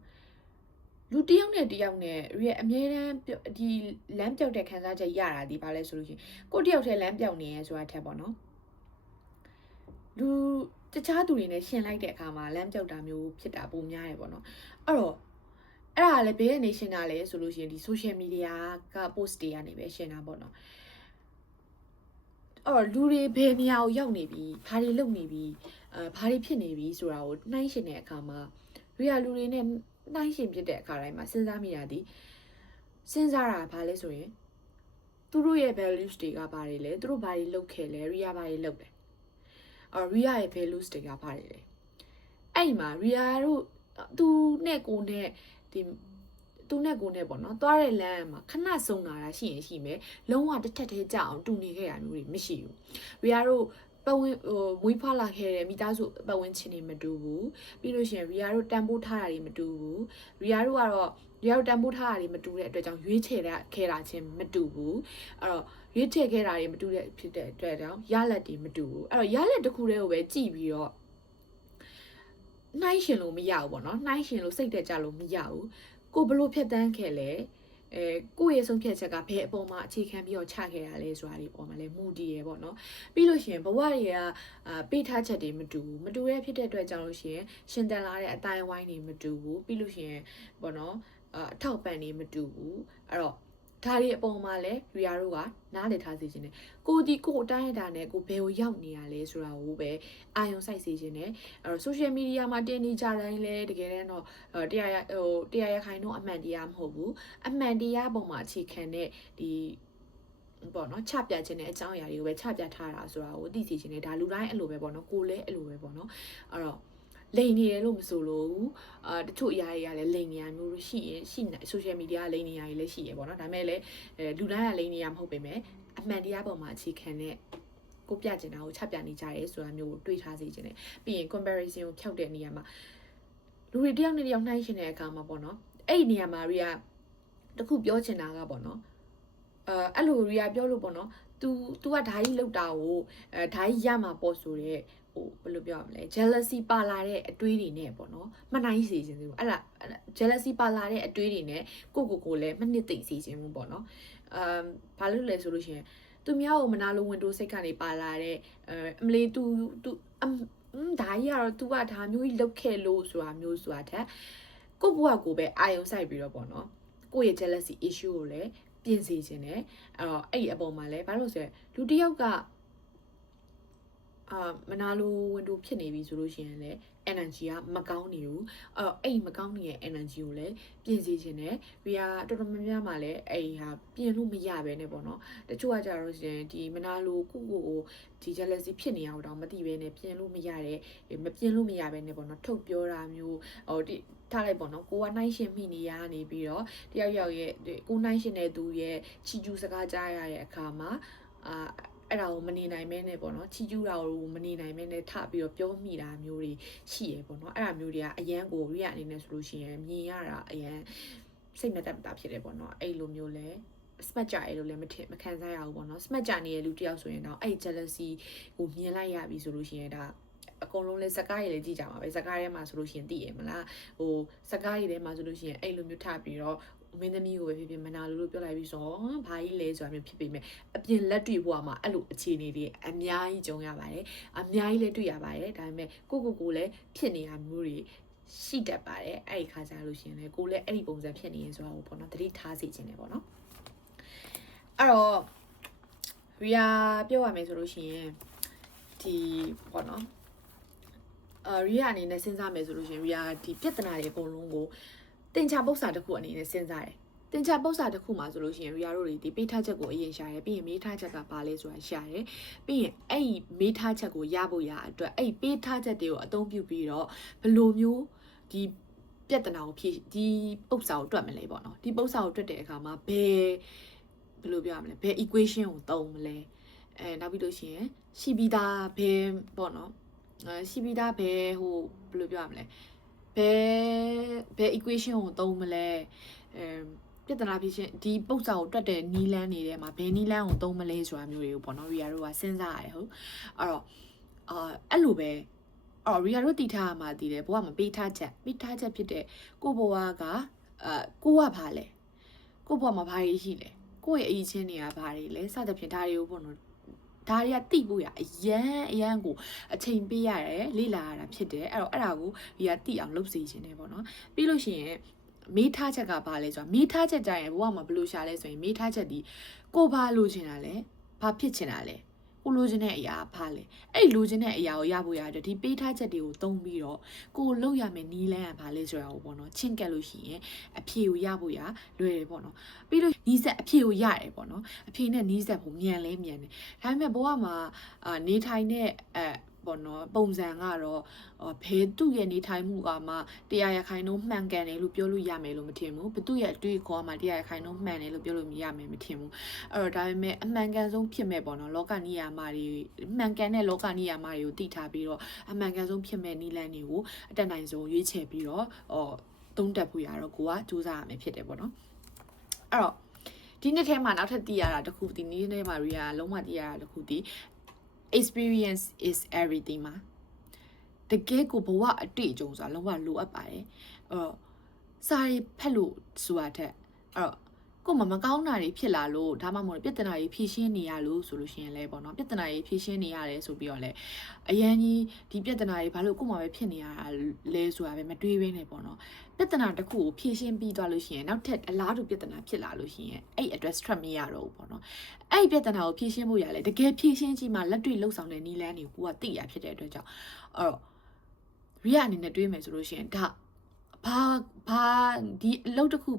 လူတယောက်နဲ့တယောက်နဲ့Ria အမြဲတမ်းဒီလမ်းပြောက်တဲ့ခံစားချက်ရတာဒီဘာလဲဆိုလို့ရှိရင်ကိုတယောက်တည်းလမ်းပြောက်နေရဲဆိုတာထက်ပေါ့နော်လူတခြားသူတွေနဲ့ရှင်လိုက်တဲ့အခါမှာလမ်းပြောက်တာမျိုးဖြစ်တာပုံများတယ်ပေါ့နော်အဲ့တော့အဲ့ဒါလည်းဘယ်ကနေရှင်းတာလဲဆိုလို့ရှိရင်ဒီ social media က post တွေကနေပဲရှင်းတာပေါ့နော်အဲ့တော့လူတွေဘယ်နေရာကိုရောက်နေပြီဘာတွေလုပ်နေပြီဘာတွေဖြစ်နေပြီဆိုတာကိုနှိုင်းရှင်တဲ့အခါမှာRiaလူတွေနဲ့နှိုင်းရှင်ဖြစ်တဲ့အခါတိုင်းမှာစဉ်းစားမိတာဒီစဉ်းစားတာဘာလဲဆိုရင်သူတို့ရဲ့ values တွေကဘာတွေလဲသူတို့ဘာတွေလုပ်ခဲ့လဲRiaဘာတွေလုပ်လဲRiaရဲ့ values တွေကဘာတွေလဲအဲ့မှာRiaတို့သူနဲ့ကိုနဲ့ဒီသူနဲ့ကိုနဲ့ပေါ့နော်သွားတဲ့လမ်းမှာခဏဆုံလာတာရှိရင်ရှိမယ်လုံးဝတစ်ထက်တည်းကြအောင်တူနေခဲ့တာမျိုးတွေမရှိဘူးRiaတို့ပတ်ဝန်းမွေးဖွားလာခဲ့တဲ့မိသားစုပတ်ဝန်းကျင်တွေမတူဘူးပြီးလို့ရှိရင်Riaတို့တန်ဖိုးထားတာတွေမတူဘူးRiaတို့ကတော့ တယောက်တန်ဖိုးထားတာတွေမတူတဲ့အတွက်ကြောင့်ရွေးချယ်ခဲ့တာချင်းမတူဘူးအဲ့တော့ရွေးချယ်ခဲ့တာတွေမတူတဲ့ဖြစ်တဲ့အတွက်ကြောင့်ရလက်တွေမတူဘူးအဲ့တော့ရလက်တစ်ခုတည်းကိုပဲကြည့်ပြီးတော့နှိုင်းရှင်လို့မရဘူးပေါ့နော်နှိုင်းရှင်လို့စိတ်တက်ကြလို့မရဘူးကိုဘလို့ဖြတ်တန်းခဲ့လဲကိုယ့်ရဲ့ဆုံးဖြတ်ချက်ကဘယ်အပေါ်မှာအခြေခံပြီးတော့ချခဲ့ရလဲဆိုတာဒီပေါ်မှာလဲမူတည်ရပေါ့နော်ပြီးလို့ရှိရင်ဘဝတွေကပေးထားချက်တွေမတူဘူးမတူတဲ့ဖြစ်တဲ့အတွက်ကြောင့်လို့ရှိရင်ရှင်တန်လာတဲ့အတိုင်းဝိုင်းတွေမတူဘူးပြီးလို့ရှိရင်ပေါ့နော်အထောက်ပံ့တွေမတူဘူးအဲ့တော့ဒါတွေအပေါ်မှာလဲရီယာတို့ကနားလည်ထားစေခြင်းနဲ့ကိုဒီကိုအတိုင်းအတာနဲ့ကိုဘယ်ကိုရောက်နေရလဲဆိုတာကိုပဲအာရုံစိုက်စေခြင်းနဲ့အဲ့တော့ social media မှာတင်နေကြတိုင်းလဲတကယ်တမ်းတော့တရားရခိုင်တော့အမှန်တရားမဟုတ်ဘူးအမှန်တရားပုံမှာအခြေခံတဲ့ဒီပေါ့နော်ချပြခြင်းနဲ့အကြောင်းအရာတွေကိုပဲချပြထားတာဆိုတာကိုသိစေခြင်းနဲ့ဒါလူတိုင်းအဲ့လိုပဲပေါ့နော်ကိုလည်းအဲ့လိုပဲပေါ့နော်အဲ့တော့လိန်နေတယ်လို့မဆိုလို့တချို့အရာတွေကလည်းလိန်နေရမျိုးရှိရင်ရှိနေ social media လိန်နေရကြီးလည်းရှိရပေါ့နော်ဒါပေမဲ့လည်းလူတိုင်းကလိန်နေရမဟုတ်ပေမဲ့အမှန်တရားပေါ်မှာအခြေခံတဲ့ကိုပြကျင်တာကိုချပြနေကြရဲဆိုတာမျိုးကိုတွေးထားစေခြင်းနဲ့ပြီးရင် comparison ကိုဖြောက်တဲ့နေရာမှာလူတွေတယောက်နဲ့တယောက်နှိုင်းရှင်တဲ့အခါမှာပေါ့နော်အဲ့ဒီနေရာမှာရီကတခုပြောချင်တာကပေါ့နော်အဲ့လိုရီကပြောလို့ပေါ့နော် तू ကဓာကြီးလောက်တာကိုဓာကြီးရမှာပေါ့ဆိုတဲ့ဟိုဘယ်လိုပြောရမလဲ jealousy ပါလာတဲ့အတွေးတွေနဲ့ပေါ့နော်မနိုင်စေခြင်းဘူးအဲ့လား jealousy ပါလာတဲ့အတွေးတွေနဲ့ကိုလည်းမနှစ်သိမ့်စေခြင်းဘူးပေါ့နော်ဘာလို့လဲဆိုလို့ရှိရင်သူများကိုမနာလိုဝင်တိုးစိတ်ကနေပါလာတဲ့အမလေး तू ဒါကြီးကတော့ तू ကဒါမျိုးကြီးလောက်ခဲ့လို့ဆိုတာမျိုးဆိုတာတဲ့ကိုဘွားကိုပဲအာယုံစိုက်ပြီးတော့ပေါ့နော်ကိုရဲ့ jealousy issue ကိုလည်းပြင်စေခြင်းနဲ့အဲ့ဒီအပေါ်မှာလဲဘာလို့ဆိုရလူတစ်ယောက်ကမနာလိုဝင်တိုးဖြစ်နေပြီဆိုလို့ရှိရင်လည်း energy ကမကောင်းနေဘူးအဲ့မကောင်းနေတဲ့ energy ကိုလည်းပြင်စေခြင်းနဲ့ဒီဟာတော်တော်များများမှာလည်းအဲ့ဟာပြင်လို့မရပဲနဲ့ပေါ့နော်တချို့ကကြတော့ရှင်ဒီမနာလိုကိုဒီ jealousy ဖြစ်နေအောင်တော့မသိပဲနဲ့ပြင်လို့မရတဲ့မပြင်လို့မရပဲနဲ့ပေါ့နော်ထုတ်ပြောတာမျိုးဒီထားလိုက်ပေါ့နော်ကိုကနှိုင်းရှင်မိနေရနေပြီးတော့တယောက်ရဲ့ကိုနှိုင်းရှင်တဲ့သူရဲ့ချီကျူးစကားကြားရတဲ့အခါမှာအဲ့ဒါကိုမနေနိုင်မဲနဲ့ပေါ့နော်ချီကျူးတာကိုမနေနိုင်မဲနဲ့ထပြီးတော့ပြောမိတာမျိုးတွေရှိရပေါ့နော်အဲ့ဒါမျိုးတွေကအရန်ကိုရီးယာအနေနဲ့ဆိုလို့ရှိရင်မြင်ရတာအရန်စိတ်မတက်တာဖြစ်တယ်ပေါ့နော်အဲ့လိုမျိုးလဲ smart ကြရဲလို့လည်းမခံစားရဘူးပေါ့နော် smart ကြနေတဲ့လူတယောက်ဆိုရင်တော့အဲ့ jealousy ကိုမြင်လိုက်ရပြီဆိုလို့ရှိရင်ဒါအကုန်လုံးလဲစကားရည်လည်းကြည့်ကြမှာပဲစကားထဲမှာဆိုလို့ရှိရင်သိရမလားဟိုစကားရည်ထဲမှာဆိုလို့ရှိရင်အဲ့လိုမျိုးထပြီးတော့မင်းသမီးကိုပဲဖြစ်ဖြစ်မနာလို့ပြောလိုက်ပြီးဆိုတော့ဘာကြီးလဲဆိုတာမျိုးဖြစ်ပေမဲ့အပြင်လက်တွေ့ဘဝမှာအဲ့လိုအခြေအနေတွေအများကြီးကြုံရပါတယ်အများကြီးလည်းတွေ့ရပါတယ်ဒါပေမဲ့ကိုလည်းဖြစ်နေတာမျိုးတွေရှိတတ်ပါတယ်အဲ့ဒီခါကျလို့ရှိရင်လည်းကိုလည်းအဲ့ဒီပုံစံဖြစ်နေရင်ဆိုတာကိုပေါ့နော်သတိထားစေချင်တယ်ပေါ့နော်အဲ့တော့ရီယာပြောရမယ်ဆိုလို့ရှိရင်ဒီပေါ့နော်ရီယာအနေနဲ့စဉ်းစားမယ်ဆိုလို့ရှိရင်ရီယာဒီပြဿနာတွေအကုန်လုံးကိုတင်ချပု္ပ္ပစာတစ်ခုအနေနဲ့စဉ်းစားတယ်တင်ချပု္ပ္ပစာတစ်ခုမှာဆိုလို့ရှိရင်ရီယာတို့တွေဒီပေးထားချက်ကိုအရင်ရှာတယ်ပြီးရင်မေးထားချက်ကဘာလဲဆိုတာရှာတယ်ပြီးရင်အဲ့ဒီမေးထားချက်ကိုရဖို့ရအတွက်အဲ့ပေးထားချက်တွေကိုအသုံးပြုပြီးတော့ဘယ်လိုမျိုးဒီပြဿနာကိုဖြေဒီပု္ပ္ပစာကိုတွက်မလဲပေါ့နော်ဒီပု္ပ္ပစာကိုတွက်တဲ့အခါမှာဘယ်လိုပြောရမလဲဘယ် equation ကိုသုံးမလဲနောက်ပြီးလို့ရှိရင်ရှိပြီးသားဘယ်ပေါ့နော်ရှိပြီးသားဘယ်ဟိုဘယ်လိုပြောရမလဲဘယ် equation ကိုသုံးမလဲပြဿနာဖြစ်ချင်းဒီပု္ပ္ပစာကိုတွက်တဲ့နီးလန်းနေထဲမှာဘယ်နီးလန်းကိုသုံးမလဲဆိုတာမျိုးတွေကိုပေါ့နော်ရီယာတို့ကစဉ်းစားရတယ်ဟုတ်အဲ့တော့အဲ့လိုပဲရီယာတို့တည်ထားရမှာတည်တယ်ဘဝမှာပေးထားချက်ဖြစ်တဲ့ကိုဘဝကကိုကဘာလဲကိုဘဝမှာဘာတွေရှိလဲကိုရဲ့အရေးချင်းတွေကဘာတွေလဲစသဖြင့်ဒါတွေကိုပေါ့နော်ဒါတွေကတိဖို့ရအရန်ကိုအချိန်ပေးရတယ်လေ့လာရတာဖြစ်တယ်အဲ့တော့အဲ့ဒါကိုဒီကတိအောင်လုပ်စေခြင်းတယ်ပေါ့နော်ပြီးလို့ရှိရင်မေးထားချက်ကဘာလဲဆိုတော့မေးထားချက်ကြရင်ဘဝမှာဘယ်လိုရှာလဲဆိုရင်မေးထားချက်ဒီကိုဘာလိုချင်တာလဲဘာဖြစ်ချင်တာလဲကိုလိုချင်တဲ့အရာဘာလဲအဲ့လိုချင်တဲ့အရာကိုရဖို့ရတဲ့ဒီပေးထားချက်တွေကိုသုံးပြီးတော့ကိုလောက်ရမယ်နီးလန်းကဘာလဲဆိုတာကိုပေါ့နော်ချင်းကက်လို့ရှိရင်အဖြေကိုရဖို့ရလွယ်တယ်ပေါ့နော်ပြီးလို့နီးစက်အဖြေကိုရတယ်ပေါ့နော်အဖြေနဲ့နီးစက်ဖို့မြန်တယ်ဒါပေမဲ့ဘဝမှာနေထိုင်တဲ့ပေါ့နော်ပုံစံကတော့ဘယ်သူ့ရဲ့နေထိုင်မှုကမှ100%မှန်ကန်တယ်လို့ပြောလို့ရမယ်လို့မထင်ဘူးဘသူ့ရဲ့အတွေ့အခေါ်မှ100%မှန်တယ်လို့ပြောလို့မရမယ်မထင်ဘူးအဲ့တော့ဒါပေမဲ့အမှန်ကန်ဆုံးဖြစ်မဲ့ပေါ့နော်လောကနိယာမတွေမှန်ကန်တဲ့လောကနိယာမတွေကိုသိထားပြီးတော့အမှန်ကန်ဆုံးဖြစ်မဲ့နိလန်းတွေကိုအတက်နိုင်ဆုံးရွေးချယ်ပြီးတော့ သုံးတက်ဖို့ရတော့ကိုကစူးစမ်းရမယ်ဖြစ်တယ်ပေါ့နော်အဲ့တော့ဒီနှစ်ထဲမှာနောက်ထပ်သိရတာတစ်ခုဒီနေ့ထဲမှာရီယာလုံးဝသိရတာတစ်ခုဒီ experience is everything မှာတကယ်ကိုဘဝအတွေ့အကြုံဆိုတာလုံးဝလိုအပ်ပါတယ်အဲ့တော့စာရီဖက်လို့ဆိုတာတဲ့အဲ့တော့ကိုမကောင်းတာတွေဖြစ်လာလို့ဒါမှမဟုတ်ပြဿနာတွေဖြေရှင်းနေရလို့ဆိုလို့ရှိရင်လဲပေါ့နော်ပြဿနာတွေဖြေရှင်းနေရတယ်ဆိုပြီးတော့လဲအရန်ကြီးဒီပြဿနာတွေဘာလို့ကိုမှပဲဖြစ်နေရတာလဲဆိုတာပဲမတွေးဘဲနဲ့ပေါ့နော်ပြဿနာတစ်ခုကိုဖြေရှင်းပြီးသွားလို့ရှိရင်နောက်ထပ်အလားတူပြဿနာဖြစ်လာလို့ရှိရင်အဲ့ address track မရတော့ဘူးပေါ့နော်အဲ့ပြဿနာကိုဖြေရှင်းဖို့ရလဲတကယ်ဖြေရှင်းကြည့်မှလက်တွေ့လှုပ်ဆောင်တဲ့နည်းလမ်းတွေကိုကသိရဖြစ်တဲ့အတွက်ကြောင့်အဲ့တော့ရီယာအနေနဲ့တွေးမယ်ဆိုလို့ရှိရင်ဒါဘာဒီအလုပ်တစ်ခု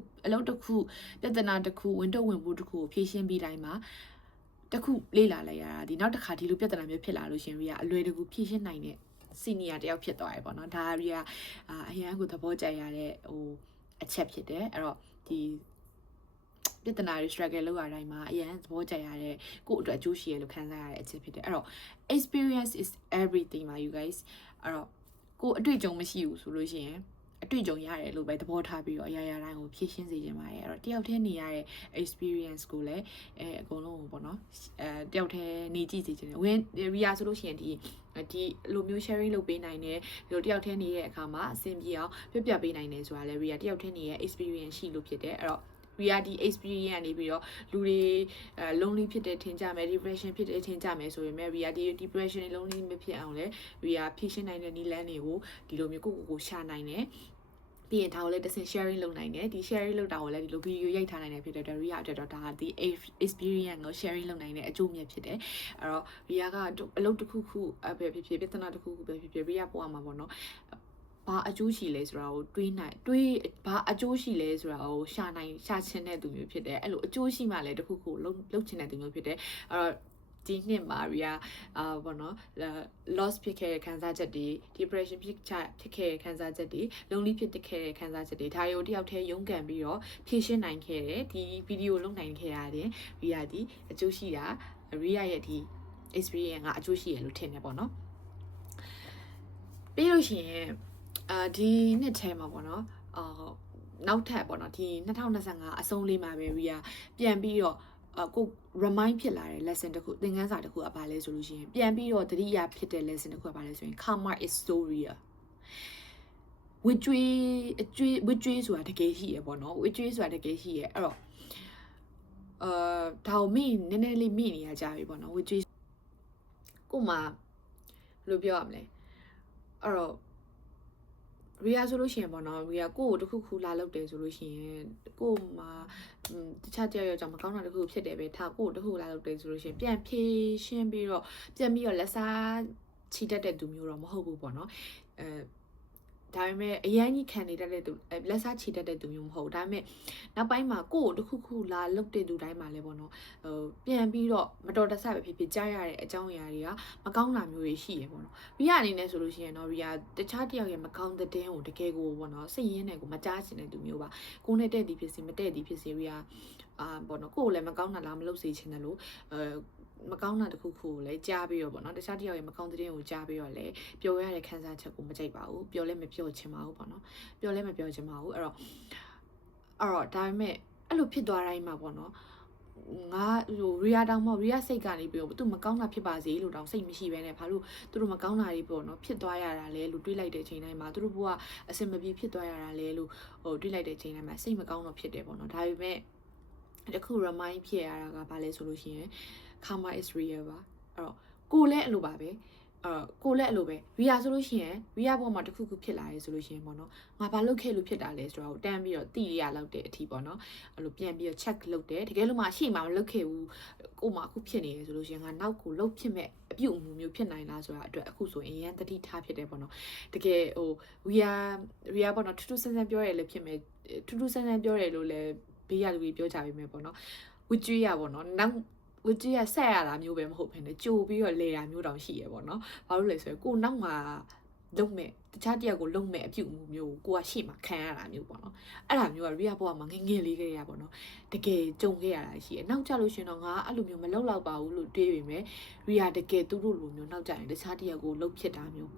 ပြဿနာတစ်ခုဝင်တော့ဝင်ဖို့တစ်ခုကိုဖြေရှင်းပြီးတိုင်းမှာတစ်ခုလေ့လာလိုက်ရတာဒီနောက်တစ်ခါဒီလိုပြဿနာမျိုးဖြစ်လာလို့ရှင်ရီကအလွယ်တကူဖြေရှင်းနိုင်တဲ့စီနီယာတယောက်ဖြစ်သွားတယ်ပေါ့နော်ဒါရီကအရန်ကိုသဘောကျရတဲ့အချက်ဖြစ်တယ်အဲ့တော့ဒီပြဿနာတွေ struggle လုပ်ရတိုင်းမှာအရန်သဘောကျရတဲ့ကိုယ့်အတွက်အကျိုးရှိရလို့ခံစားရတဲ့အချက်ဖြစ်တယ်အဲ့တော့ experience is everything ပါ you guys အဲ့တော့ကိုအတွေ့အကြုံမရှိဘူးဆိုလို့ရှိရင်အတွေ့အကြုံရတယ်လို့ပဲသဘောထားပြီးတော့အရာရာတိုင်းကိုဖြည့်ရှင်းစေချင်ပါတယ်အဲ့တော့တယောက်တည်းနေရတဲ့ experience ကိုလည်းအကုန်လုံးပေါ့နော်တယောက်တည်းနေကြည့်စေချင်တယ်ဝင်ရီယာဆိုလို့ရှိရင်ဒီလိုမျိုး sharing လုပ်ပေးနိုင်တယ်ဒီလိုတယောက်တည်းနေတဲ့အခါမှာအဆင်ပြေအောင်ပြပေးနိုင်တယ်ဆိုတာလည်းရီယာတယောက်တည်းနေတဲ့ experience ရှိလို့ဖြစ်တယ်အဲ့တော့reality experience ကနေပြီးတော့လူတွေ lonely ဖြစ်တဲ့ထင်ကြမယ် depression ဖြစ်တဲ့ထင်ကြမယ်ဆိုရင်မဲ့ reality depression lonely မဖြစ်အောင်လဲ real ဖြည့်ရှင်းနိုင်တဲ့နည်းလမ်းတွေကိုဒီလိုမျိုးကိုရှာနိုင်တယ်ပြီးရင်ဒါကိုလည်းတစ်ဆင့် sharing လုပ်နိုင်တယ်ဒီ sharing လုပ်တာကိုလည်းဒီလို video ရိုက်ထားနိုင်တယ်ဖြစ်တဲ့ real အတွက်တော့ဒါဒီ experience ကို sharing လုပ်နိုင်တဲ့အကျိုးမြတ်ဖြစ်တယ်အဲ့တော့ real ကအလုပ်တစ်ခုခုဖြစ်ဖြစ်ပြဿနာတစ်ခုခုပဲဖြစ်ဖြစ် real ပေါ်မှာပေါ့နော်ဘာအကျိုးရှိလဲဆိုတာကိုတွေးဘာအကျိုးရှိလဲဆိုတာကိုရှာချင်တဲ့သူမျိုးဖြစ်တယ်အဲ့လိုအကျိုးရှိမှလည်းတခုခုလုပ်ချင်တဲ့သူမျိုးဖြစ်တယ်အဲ့တော့ဒီနှစ်မှာရီယာဘောနော် loss ဖြစ်ခဲ့တဲ့ခံစားချက်တွေ depression ဖြစ်ခဲ့တဲ့ခံစားချက်တွေ lonely ဖြစ်ခဲ့တဲ့ခံစားချက်တွေဒါတွေကိုတယောက်တည်းရုန်းကန်ပြီးတော့ဖြည့်ရှင်းနိုင်ခဲ့တယ်ဒီဗီဒီယိုလုပ်နိုင်ခဲ့ရတယ်ရီယာဒီအကျိုးရှိတာရီယာရဲ့ဒီ experience ကအကျိုးရှိရလို့ထင်တယ်ပေါ့နော်ပြီးလို့ရှိရင်ဒီနှစ်ထဲမှာပေါ့နော်နောက်ထပ်ပေါ့နော်ဒီ2025အဆုံးလေးမှာပဲရီယာပြန်ပြီးတော့ကို remind ဖြစ်လာတဲ့ lesson တစ်ခုသင်ခန်းစာတစ်ခုကဘာလဲဆိုလို့ရှိရင်ပြန်ပြီးတော့သတိရဖြစ်တဲ့ lesson တစ်ခုကဘာလဲဆိုရင် karma is so real ဝိကျွေးဆိုတာတကယ်ရှိရပေါ့နော်ဝိကျွေးဆိုတာတကယ်ရှိရအဲ့တော့ဒါကိုနည်းနည်းလေးမိနေရကြပြီပေါ့နော်ဝိကျွေးကိုမှဘယ်လိုပြောရမလဲအဲ့တော့ရီယာဆိုလို့ရှိရင်ပေါ့နော်ရီယာကိုတခုခုလာလုပ်တယ်ဆိုလို့ရှိရင်ကိုမှာတခြားတယောက်ကြောင့်မကောင်းတာတခုဖြစ်တယ်ပဲထားကိုတခုလာလုပ်တယ်ဆိုလို့ရှိရင်ပြန်ဖြေရှင်းပြီးတော့လက်စားချီတတ်တဲ့သူမျိုးတော့မဟုတ်ဘူးပေါ့နော်ဒါပေမဲ့အရန်ကြီးခံနေတတ်တဲ့သူလက်စားချီတတ်တဲ့သူမျိုးမဟုတ်ဒါပေမဲ့နောက်ပိုင်းမှာကိုတခုခုလာလုပ်တဲ့သူတိုင်းမှာလည်းပေါ့နော်ပြန်ပြီးတော့မတော်တဆပဲဖြစ်ကြားရတဲ့အကြောင်းအရာတွေကမကောင်းတာမျိုးတွေရှိရပေါ့နော်ရီယာအနေနဲ့ဆိုလို့ရှိရင်တော့ရီယာတခြားတယောက်ရဲ့မကောင်းတဲ့တင်းကိုတကယ်ကိုပေါ့နော်စိတ်ရင်းနဲ့ကိုမကြားချင်တဲ့သူမျိုးပါကိုနဲ့တဲ့သည်ဖြစ်စေမတဲ့သည်ဖြစ်စေရီယာပေါ့နော်ကိုကိုလည်းမကောင်းတာလားမလုပ်စေချင်တယ်လို့မကောင်းတာတခုခုကိုလည်းကြားပြီးတော့ပေါ့နော်တခြားတယောက်ရဲ့မကောင်းတဲ့တင်းကိုကြားပြီးတော့လည်းပျော်ရတဲ့ခံစားချက်ကိုမကြိုက်ပါဘူးပျော်လည်းမပျော်ချင်ပါဘူးပေါ့နော်ပျော်လည်းမပျော်ချင်ပါဘူးအဲ့တော့ဒါပေမဲ့အဲ့လိုဖြစ်သွားတိုင်းမှာပေါ့နော်ငါရီယာတောင်မရီယာစိတ်ကနေပြီးတော့သူမကောင်းတာဖြစ်ပါစေလို့တောင်စိတ်မရှိဘဲနဲ့ဘာလို့သူတို့မကောင်းတာတွေပေါ့နော်ဖြစ်သွားရတာလဲလို့တွေးလိုက်တဲ့ချိန်တိုင်းမှာသူတို့ဘဝအစင်မပြေဖြစ်သွားရတာလဲလို့တွေးလိုက်တဲ့ချိန်တိုင်းမှာစိတ်မကောင်းတော့ဖြစ်တယ်ပေါ့နော်ဒါပေမဲ့တခု remind ဖြစ်ရတာကဘာလဲဆိုလို့ရှိရင် karma is real ပါအဲ့တော့ကိုလည်းအဲ့လိုပါပဲကိုလည်းအဲ့လိုပဲရီယာဆိုလို့ရှိရင်ရီယာပေါ်မှာတခုခုဖြစ်လာရဲဆိုလို့ရှိရင်ပေါ့နော်ငါဘာလုပ်ခဲ့လို့ဖြစ်တာလဲဆိုတော့တန်းပြီးတော့တိရလောက်တဲ့အထီပေါ့နော်အဲ့လိုပြန်ပြီးတော့ check လုပ်တယ်တကယ်လို့မှရှေ့မှာမလုပ်ခဲ့ဘူးကိုမှအခုဖြစ်နေရဲဆိုလို့ရှိရင်ငါနောက်ကိုလုပ်ဖြစ်မဲ့အပြုတ်အမူမျိုးဖြစ်နိုင်လားဆိုတာအတွက်အခုဆိုရင်ရန်တတိထားဖြစ်တယ်ပေါ့နော်တကယ်ရီယာပေါ့နော်ထူးထူးဆန်းဆန်းပြောရလဲဖြစ်မဲ့ထူးထူးဆန်းဆန်းပြောတယ်လို့လည်းဘေးရလူကြီးပြောကြပြီမဲ့ပေါ့နော်ဝကျွေးရပေါ့နော်နောက်ဝကြီးကဆက်ရတာမျိုးပဲမဟုတ်ဘဲနဲ့ကြိုပြီးတော့လဲတာမျိုးတောင်ရှိရပေါ့နော်။ဘာလို့လဲဆိုရင်ကိုနောက်မှာလုံမဲ့တခြားတယောက်ကိုလုံမဲ့အပြုတ်မှုမျိုးကိုကရှေ့မှာခံရတာမျိုးပေါ့နော်။အဲ့ဒါမျိုးကရီယာဘွားမှာငငယ်လေးကလေးရပေါ့နော်။တကယ်ကြုံခဲ့ရတာရှိရ။နောက်ကြလို့ရှင်တော့ငါအဲ့လိုမျိုးမလုံလောက်ပါဘူးလို့တွေးပေမဲ့ရီယာတကယ်သူတို့လိုမျိုးနောက်ကြရင်တခြားတယောက်ကိုလုံဖြစ်တာမျိုး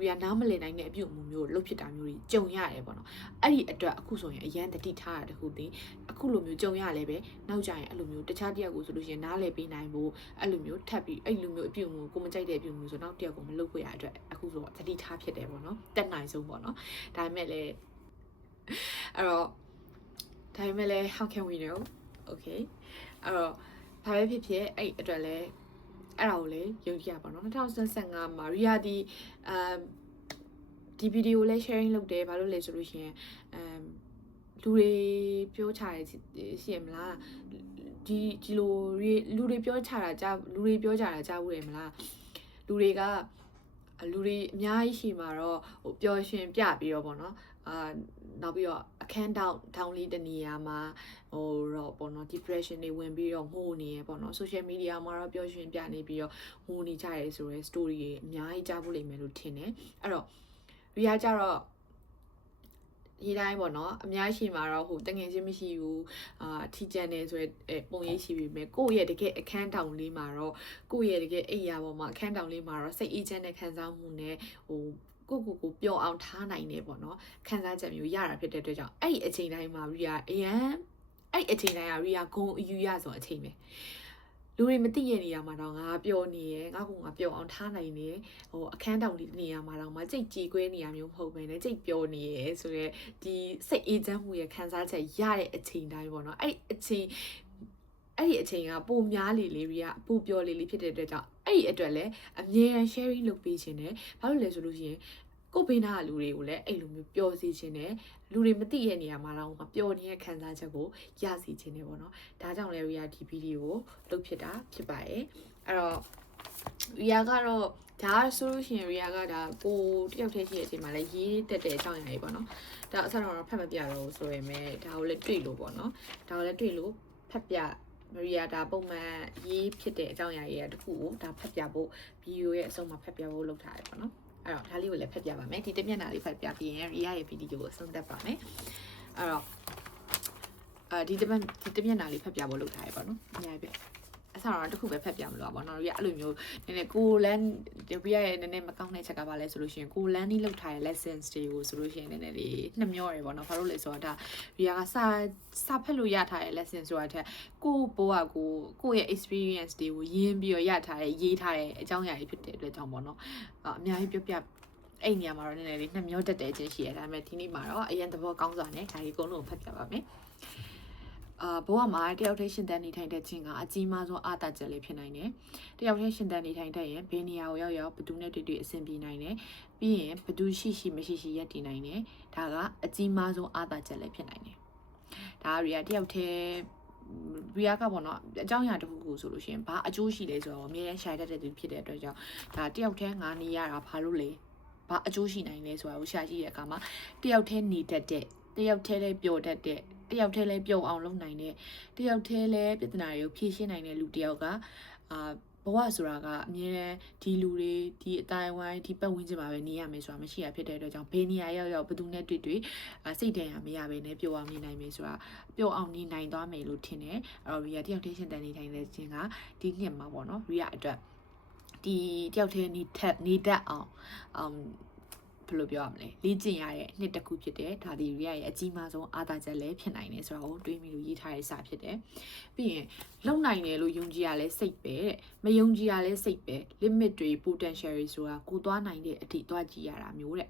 ရီယာနားမလည်နိုင်တဲ့အပြုအမူမျိုးလှုပ်ဖြစ်တာမျိုးကြီးကြုံရတယ်ပေါ့နော်အဲ့ဒီအတွက်အခုဆိုရင်အရန်တတိထားတာတခုတည်းအခုလိုမျိုးကြုံရလဲပဲနောက်ကြရင်အဲ့လိုမျိုးတခြားတယောက်ကိုဆိုလို့ရှိရင်နားလည်ပေးနိုင်ဖို့အဲ့လိုမျိုးထပ်ပြီးအဲ့လိုမျိုးအပြုအမူကိုမကြိုက်တဲ့အပြုအမူဆိုနောက်တယောက်ကိုမလုပ်ဖို့ရအတွက်အခုဆိုတတိထားဖြစ်တယ်ပေါ့နော်တက်နိုင်ဆုံးပေါ့နော်ဒါပေမဲ့လည်းအဲ့တော့ဒါပေမဲ့လည်း how can we know okay အဲ့တော့ဘာပဲဖြစ်ဖြစ်အဲ့အတွက်လည်းအဲ့ဒါကိုလေယုံကြည်ရပါတော့2015မှာရီယာဒီဗီဒီယိုလေး sharing လုပ်တယ်ဘာလို့လဲဆိုလို့ရှိရင်လူတွေပြောချတယ်ရှိရမလားဒီလိုလူတွေပြောချတာကြားလူတွေပြောကြတာကြားဘူးရမလားလူတွေအများကြီးရှိမှာတော့ဟိုပျော်ရွှင်ပြပြီးတော့ပေါ့နော်နောက်ပြီးတော့အခန်းတောင်လေးတနေရာမှာဟိုတော့ပေါ့နော် depression တွေဝင်ပြီးတော့ငိုနေရပေါ့နော် social media မှာတော့ပျော်ရွှင်ပြနေပြီးတော့ငိုနေကြရဲဆိုရဲ story တွေအများကြီးကြားဖို့လိမ့်မယ်လို့ထင်တယ်အဲ့တော့ရီယာကြတော့ဒီတိုင်းပေါ့နော်အများရှိမှာတော့ဟိုတငယ်ချင်းမရှိဘူးထီကျန်နေဆိုရပုံရိပ်ရှိပြီမဲ့ကိုယ့်ရဲ့တကယ်အခန်းတောင်လေးမှာတော့ကိုယ့်ရဲ့တကယ်အိယာပေါ်မှာအခန်းတောင်လေးမှာတော့စိတ်အေးချမ်းတဲ့ခံစားမှုနဲ့ဟိုကိုပျော်အောင်ထားနိုင်နေပေါ့နော်ခံစားချက်မျိုးရတာဖြစ်တဲ့အတွက်ကြောင့်အဲ့ဒီအချိန်တိုင်းမှာရီယာအရန်အဲ့ဒီအချိန်တိုင်းကရီယာဂုံအယူရဆိုအချိန်ပဲလူတွေမသိရနေရမှာတော့ငါပျော်နေရငါကပျော်အောင်ထားနိုင်နေဟိုအခန်းတောင်လေးနေရမှာတော့မကြိတ်ကြည်ကွဲနေရမျိုးမဟုတ်ပဲねကြိတ်ပျော်နေရဆိုရဲဒီစိတ်အေးချမ်းမှုရဲ့ခံစားချက်ရတဲ့အချိန်တိုင်းပေါ့နော်အဲ့ဒီအချိန်ကပိုများလေရီကပိုပျော်လေဖြစ်တဲ့အတွက်ကြောင့်အဲ့ဒီအတွက်လည်းအမြဲတမ်း sharing လုပ်ပေးခြင်းနဲ့ဘာလို့လဲဆိုလို့ရှိရင်ကိုဘေးနာလူတွေကိုလည်းအဲ့လိုမျိုးပျော်စေခြင်းနဲ့လူတွေမသိရနေရမှာတော့ပျော်နေတဲ့ခံစားချက်ကိုရစေခြင်းနဲ့ပေါ့နော်ဒါကြောင့်လည်းရီယာဒီဗီဒီယိုကိုလုပ်ဖြစ်တာဖြစ်ပါတယ်အဲ့တော့ရီယာကတော့ဒါဆိုလို့ရှိရင်ရီယာကဒါကိုတယောက်တည်းရှိတဲ့အချိန်မှာလည်းရေးတက်တဲ့အကြောင်းအရာတွေပေါ့နော်ဒါအဆက်တော့ဖတ်မပြတော့ဆိုရင်ပဲဒါကိုလည်းတွေ့လို့ပေါ့နော်ဒါကိုလည်းတွေ့လို့ဖတ်ပြမရီယာဒါပုံမှန်ရေးဖြစ်တဲ့အကြောင်းအရာတွေတခုကိုဒါဖတ်ပြဖို့ဗီဒီယိုရဲ့အဆုံးမှာဖတ်ပြဖို့လုပ်ထားတယ်ပေါ့နော်အဲ့တော့ဒါလေးကိုလည်းဖတ်ပြပါမယ်ဒီတမျက်နှာလေးဖတ်ပြပြီးရင်ရီယာရဲ့ဗီဒီယိုကိုအဆုံးသတ်ပါမယ်အဲ့တော့ဒီတမျက်နှာလေးဖတ်ပြဖို့လုပ်ထားရပေါ့နော်အများကြီးပဲအစားတော့တစ်ခုပဲဖတ်ပြမလို့ပါနော်ရီယာအဲ့လိုမျိုးနည်းနည်းကိုလန်းရီယာရဲ့နည်းနည်းမကောင်းတဲ့ချက်ကပါလဲဆိုလို့ရှိရင်ကိုလန်းနီးလောက်ထားတဲ့ lessons တွေကိုဆိုလို့ရှိရင်နည်းနည်းလေးနှမျောတယ်ပေါ့နော်ဘာလို့လဲဆိုတော့ဒါရီယာကစာဖတ်လို့ရထားတဲ့ lesson ဆိုတာထက်ကိုယ့်ရဲ့ experience တွေကိုရင်းပြီးတော့ရထားတဲ့ရေးထားတဲ့အကြောင်းအရာတွေဖြစ်တဲ့အတွက်ကြောင့်ပေါ့နော်အများကြီးပြအဲ့နေရာမှာတော့နည်းနည်းလေးနှမျောတတ်တဲ့ခြင်းရှိရတယ်ဒါပေမဲ့ဒီနေ့မှာတော့အရင်သဘောကောင်းစွာနဲ့ဒါကြီးအကုန်လုံးဖတ်ပြပါမယ်ဘဝမှာတယောက်တည်းရှင်သန်နေထိုင်တဲ့ခြင်းကအကြီးမားဆုံးအားသာချက်လေးဖြစ်နိုင်တယ်။တယောက်တည်းရှင်သန်နေထိုင်တဲ့ရင်ဘယ်နေရာကိုရောက်ဘယ်သူနဲ့တွေ့အဆင်ပြေနိုင်တယ်။ပြီးရင်ဘယ်သူရှိမရှိရပ်တည်နိုင်တယ်။ဒါကအကြီးမားဆုံးအားသာချက်လေးဖြစ်နိုင်တယ်။ဒါရီယာတယောက်တည်းရီယာကပေါ့နော်အကြောင်းအရာတစ်ခုခုဆိုလို့ရှိရင်ဘာအကျိုးရှိလဲဆိုတော့အများကြီးရှာတတ်တဲ့သူဖြစ်တဲ့အတွက်ကြောင့်ဒါတယောက်တည်းငါနေရတာဘာလို့လဲဘာအကျိုးရှိနိုင်လဲဆိုတာကိုရှာကြည့်တဲ့အခါမှာတယောက်တည်းနေတတ်တဲ့တယောက်တည်းလည်းပျော်တတ်တဲ့တယောက်တည်းလည်းပြုံအောင်လုပ်နိုင်တဲ့တယောက်တည်းလည်းပြဿနာတွေကိုဖြေရှင်းနိုင်တဲ့လူတယောက်ကဘဝဆိုတာကအမြဲတမ်းဒီလူတွေဒီအတိုင်းဝိုင်းဒီပတ်ဝန်းကျင်မှာပဲနေရမယ်ဆိုတာမရှိရဖြစ်တဲ့အတွက်ကြောင့်ဘယ်နေရာရောက်ဘယ်သူနဲ့တွေ့စိတ်တန်ရမရပဲနဲ့ပျော်အောင်နေနိုင်မယ်ဆိုတာပျော်အောင်နေနိုင်သွားမယ်လို့ထင်တယ်အဲ့တော့ရီယာတယောက်တည်းရှင်တန်နေထိုင်တဲ့ခြင်းကဒီနှစ်မှာပေါ့နော်ရီယာအတွက်ဒီတယောက်တည်းနေတတ်အောင်ဘယ်လိုပြောရမလဲလေ့ကျင့်ရတဲ့နှစ်တစ်ခုဖြစ်တယ်ဒါဒီရီယာရဲ့အကြီးမားဆုံးအားသာချက်လည်းဖြစ်နိုင်တယ်ဆိုတော့တွေးမိလို့ရေးထားတဲ့စာဖြစ်တယ်ပြီးရင်လုံနိုင်တယ်လို့ယုံကြည်ရလဲစိတ်ပဲတဲ့မယုံကြည်ရလဲစိတ်ပဲ limit တွေ potential တွေဆိုတာကိုသွားနိုင်တဲ့အထိသွားကြည့်ရတာမျိုးတဲ့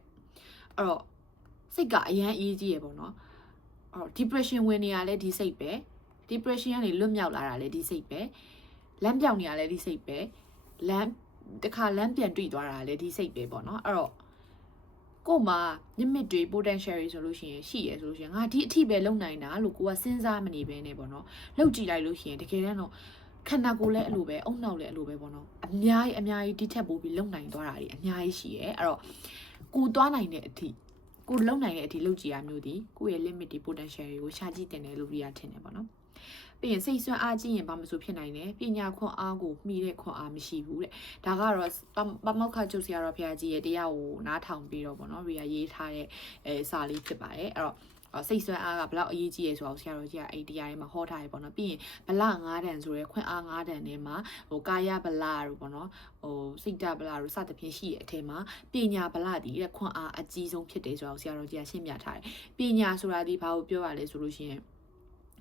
အဲ့တော့စိတ်ကအရန်အေးကြီးရပေါ့နော်အဲ့တော့ depression ဝင်နေရလဲဒီစိတ်ပဲ depression ကနေလွတ်မြောက်လာတာလဲဒီစိတ်ပဲလမ်းပြောင်းနေရလဲဒီစိတ်ပဲလမ်းပြန်တွေ့သွားတာလဲဒီစိတ်ပဲပေါ့နော်အဲ့တော့ကို့မှာ limit တွေ potential တွေဆိုလို့ရှိရင်ရှိရဆိုလို့ရှိရင်ငါဒီအထိပဲလုံနိုင်တာလို့ကိုကစဉ်းစားမနေဘဲနဲ့ပေါ့နော်လုံကြည့်လိုက်လို့ရှိရင်တကယ်တမ်းတော့ခန္ဓာကိုယ်လည်းအဲ့လိုပဲအုံနောက်လည်းအဲ့လိုပဲပေါ့နော်အများကြီးဒီထက်ပိုပြီးလုံနိုင်သွားတာတွေအများကြီးရှိရဲအဲ့တော့ကိုသွားနိုင်တဲ့အထိကိုလုံနိုင်တဲ့အထိလုံကြည့်ရမျိုးဒီကိုရဲ့ limit တွေ potential တွေကိုရှာကြည့်တင်တယ်လို့ပြရထင်တယ်ပေါ့နော်ပြီးရင်စိတ်ဆွမ်းအားကြီးရင်ဘာမှမဆိုဖြစ်နိုင်တယ်ပညာခွန်အားကိုမှီတဲ့ခွန်အားမရှိဘူးတဲ့ဒါကတော့ပမောက္ခချုပ်ဆရာတော်ဘုရားကြီးရဲ့တရားကိုနားထောင်ပြီးတော့ပေါ့နော်ရီယာရေးထားတဲ့စာလေးဖြစ်ပါတယ်အဲ့တော့ စိတ်ဆွဲအားကဘလောက်အရေးကြီးရဲဆိုတော့ဆရာတော်ကြီးကအဲ့တရားတွေမှာဟောထားရပေါ့နော်ပြီးရင်ဗလ9တန်ဆိုရဲခွင့်အား9တန်ထဲမှာကာယဗလတို့ပေါ့နော်စိတ်တဗလတို့စသဖြင့်ရှိရဲ့အထက်မှာပညာဗလတည်တဲ့ခွင့်အားအကြီးဆုံးဖြစ်တယ်ဆိုတော့ဆရာတော်ကြီးကရှင်းပြထားတယ်ပညာဆိုတာဒီဘာကိုပြောရလဲဆိုလို့ရှိရင်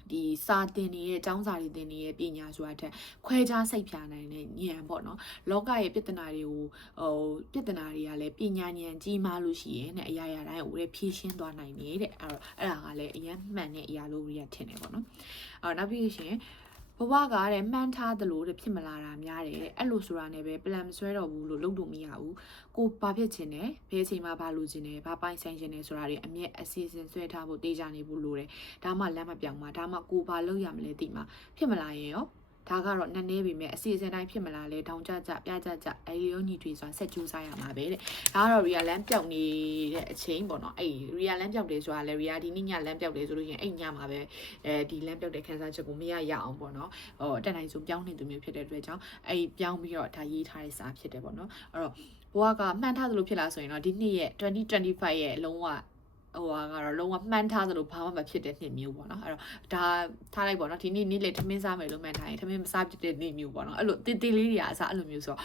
ဒီစာတင်နေတဲ့ចောင်းစာတွေတင်နေတဲ့ပညာဆိုတာထက်ခွဲခြားစိတ်ဖြာနိုင်တဲ့ဉာဏ်ပေါ့နော်လောကရဲ့ပြဿနာတွေကိုပြဿနာတွေကလည်းပညာဉာဏ်ကြီးမားလို့ရှိရင်တဲ့အရာရာတိုင်းကိုလည်းဖြေရှင်းသွားနိုင်တယ်တဲ့အဲ့ဒါကလည်းအရင်မှန်တဲ့အရာလို့ရထင်တယ်ပေါ့နော်နောက်ပြီးရှင်ဘဝကတဲ့မှန်းထားသလိုတဲ့ဖြစ်မလာတာများတယ်တဲ့အဲ့လိုဆိုတာနဲ့ပဲ plan မဆွဲတော့ဘူးလို့လုပ်လို့မရဘူးကိုဘာဖြစ်ချင်တယ်ဘယ်အချိန်မှာဘာလုပ်ချင်တယ်ဘာပိုင်ဆိုင်ချင်တယ်ဆိုတာတွေအမြဲအစီအစဉ်ဆွဲထားဖို့တေးကြနေဖို့လိုတယ်ဒါမှလမ်းမပြောင်းမှာဒါမှကိုဘာလုပ်ရမလဲသိမှာဖြစ်မလာရင်ရောဒါကတော့နည်းနည်းပေမဲ့အစီအစဉ်တိုင်းဖြစ်မလာလဲတောင်ကြကြပြကြကြအဲဒီလိုညီထွေဆိုတာဆက်ကြိုးစားရမှာပဲတဲ့ဒါကတော့ real လမ်းပြောင်းနေတဲ့အချိန်ပေါ့နော်အဲ့ real လမ်းပြောင်းတယ်ဆိုတာလဲ real ဒီနေ့ညလမ်းပြောင်းတယ်ဆိုလို့ရှိရင်အဲ့ညမှာပဲဒီလမ်းပြောင်းတဲ့ခန်းစားချက်ကိုမရရအောင်ပေါ့နော်တက်နိုင်ဆုံးပြောင်းနေသူမျိုးဖြစ်တဲ့အတွက်ကြောင့်အဲ့ပြောင်းပြီးတော့ဒါရေးထားတဲ့စာဖြစ်တယ်ပေါ့နော်အဲ့တော့ဘဝကမှန်းထားသလိုဖြစ်လာဆိုရင်တော့ဒီနှစ်ရဲ့2025ရဲ့လုံးဝကတော့လုံးဝမှန်းထားသလိုဘာမှမဖြစ်တဲ့နှစ်မျိုးပေါ့နော်အဲ့တော့ဒါထားလိုက်ပေါ့နော်ဒီနေ့လေထမင်းစားမယ်လို့မှန်းထားရင်ထမင်းမစားဖြစ်တဲ့နေ့မျိုးပေါ့နော်အဲ့လိုတေးသေးလေးတွေကအစားအဲ့လိုမျိုးဆိုတော့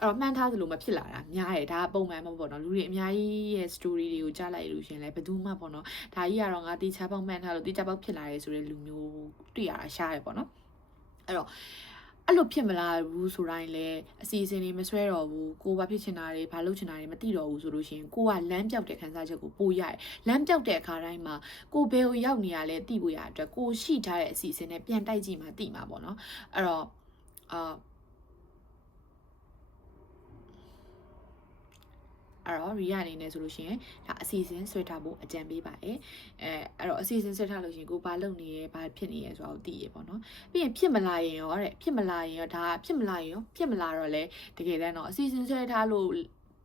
အဲ့တော့မှန်းထားသလိုမဖြစ်လာတာများတယ်ဒါပုံမှန်မပေါ့နော်လူတွေအများကြီးရဲ့ story တွေကိုကြားလိုက်လို့ရှင်လဲဘယ်သူမှပေါ့နော်ဒါကြီးကတော့ငါတေချာပေါက်မှန်းထားလို့တေချာပေါက်ဖြစ်လာရဲဆိုတဲ့လူမျိုးတွေ့ရတာရှားတယ်ပေါ့နော်အဲ့တော့အဲ့လိုဖြစ်မလာဘူးဆိုတိုင်းလဲအစီအစဉ်တွေမဆွဲတော့ဘူးကိုဘာဖြစ်ချင်တာတွေဘာလုပ်ချင်တာတွေမသိတော့ဘူးဆိုလို့ရှိရင်ကိုကလမ်းပြောက်တဲ့ခန်းစားချက်ကိုပို့ရတယ်လမ်းပြောက်တဲ့အခါတိုင်းမှာကိုဘယ်ကိုရောက်နေရလဲသိဖို့ရအတွက်ကိုရှိထားတဲ့အစီအစဉ်နဲ့ပြန်တိုက်ကြည့်မှသိမှာပေါ့နော်အဲ့တော့အဲ့တော့ real အနေနဲ့ဆိုလို့ရှိရင်ဒါအစီအစဉ်ဆွဲထားဖို့အကြံပေးပါတယ်အဲ့တော့အစီအစဉ်ဆွဲထားလို့ရှိရင်ကိုဘာလုပ်နေရဲဘာဖြစ်နေရဲဆိုတာကိုသိရပေါ့နော်ပြီးရင်ဖြစ်မလာရင်ရောတဲ့ဖြစ်မလာရင်ရောဒါဖြစ်မလာရင်ရောဖြစ်မလာတော့လဲတကယ်တမ်းတော့အစီအစဉ်ဆွဲထားလို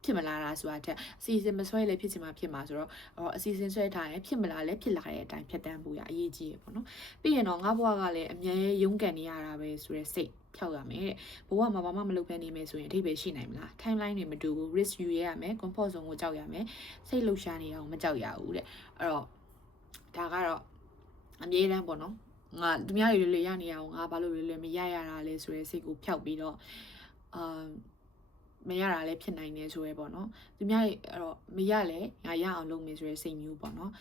့ဖြစ်မလာတာဆိုတာတက်အစီအစဉ်မဆွဲလဲဖြစ်ချင်မှဖြစ်မှာဆိုတော့အစီအစဉ်ဆွဲထားရင်ဖြစ်မလာလဲဖြစ်လာတဲ့အတိုင်းဖြတ်တန်းဖို့ရအရေးကြီးရပေါ့နော်ပြီးရင်တော့ငါဘဝကလည်းအမြဲရုန်းကန်နေရတာပဲဆိုရဲစိတ်ဖြောက်ရမယ်တဲ့ဘဝမှာဘာမှမလုပ်ဘဲနေမယ်ဆိုရင်အထိပ္ပယ်ရှိနိုင်မလား timeline တွေမတူဘူး risk ယူရမယ် comfort zone ကိုကြောက်ရမယ်စိတ်လှုပ်ရှားနေအောင်မကြောက်ရဘူးတဲ့အဲ့တော့ဒါကတော့အမြဲတမ်းပေါ့နော်ငါသူများတွေရနေရအောင်ငါဘာလို့လဲမရရတာလဲဆိုရဲစိတ်ကိုဖြောက်ပြီးတော့မရတာလည်းဖြစ်နိုင်နေဆိုရဲပေါ့နော်သူများအဲ့တော့မရလဲငါရအောင်လုပ်မယ်ဆိုရဲစိတ်မျိုးပေါ့နော်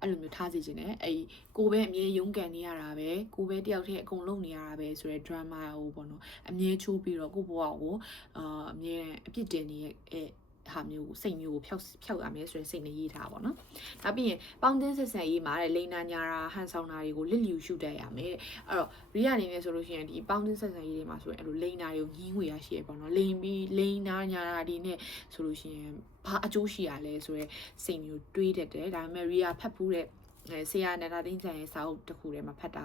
အဲ့လိုမျိုးထားစီခြင်းနဲ့အဲ့ကိုပဲအမြဲရုန်းကန်နေရတာပဲကိုပဲတယောက်တည်းအကုန်လုံးနေရတာပဲဆိုရဲ drama ဟိုပေါ့နော်အမြဲချိုးပြီးတော့ကိုဘဝကိုအမြဲအပြစ်တင်နေတဲ့ဟာမျိုးစိတ်မျိုးကိုဖြောက်ရမယ်ဆိုရင်စိတ်နဲ့ရေးထားပါတော့။နောက်ပြီးရင်ပေါင်းသင်းဆက်ဆံရေးမှာတဲ့လိန်နာညာတာဟန်ဆောင်တာတွေကိုလစ်လျူရှုတတ်ရမယ်တဲ့။အဲ့တော့ရီးအနေနဲ့ဆိုလို့ရှိရင်ဒီပေါင်းသင်းဆက်ဆံရေးတွေမှာဆိုရင်အဲ့လိုလိန်နာတွေကိုညှင်းငွေရရှိရပေါ့နော်။လိန်နာညာတာဒီနဲ့ဆိုလို့ရှိရင်ဘာအကျိုးရှိရလဲဆိုရဲစိတ်မျိုးတွေးတတ်တယ်။ဒါပေမဲ့ရီးဖတ်ဖူးတဲ့ဆရာနန္ဒာသိန်းချန်ရဲ့စာအုပ်တစ်ခုထဲမှာဖတ်တာ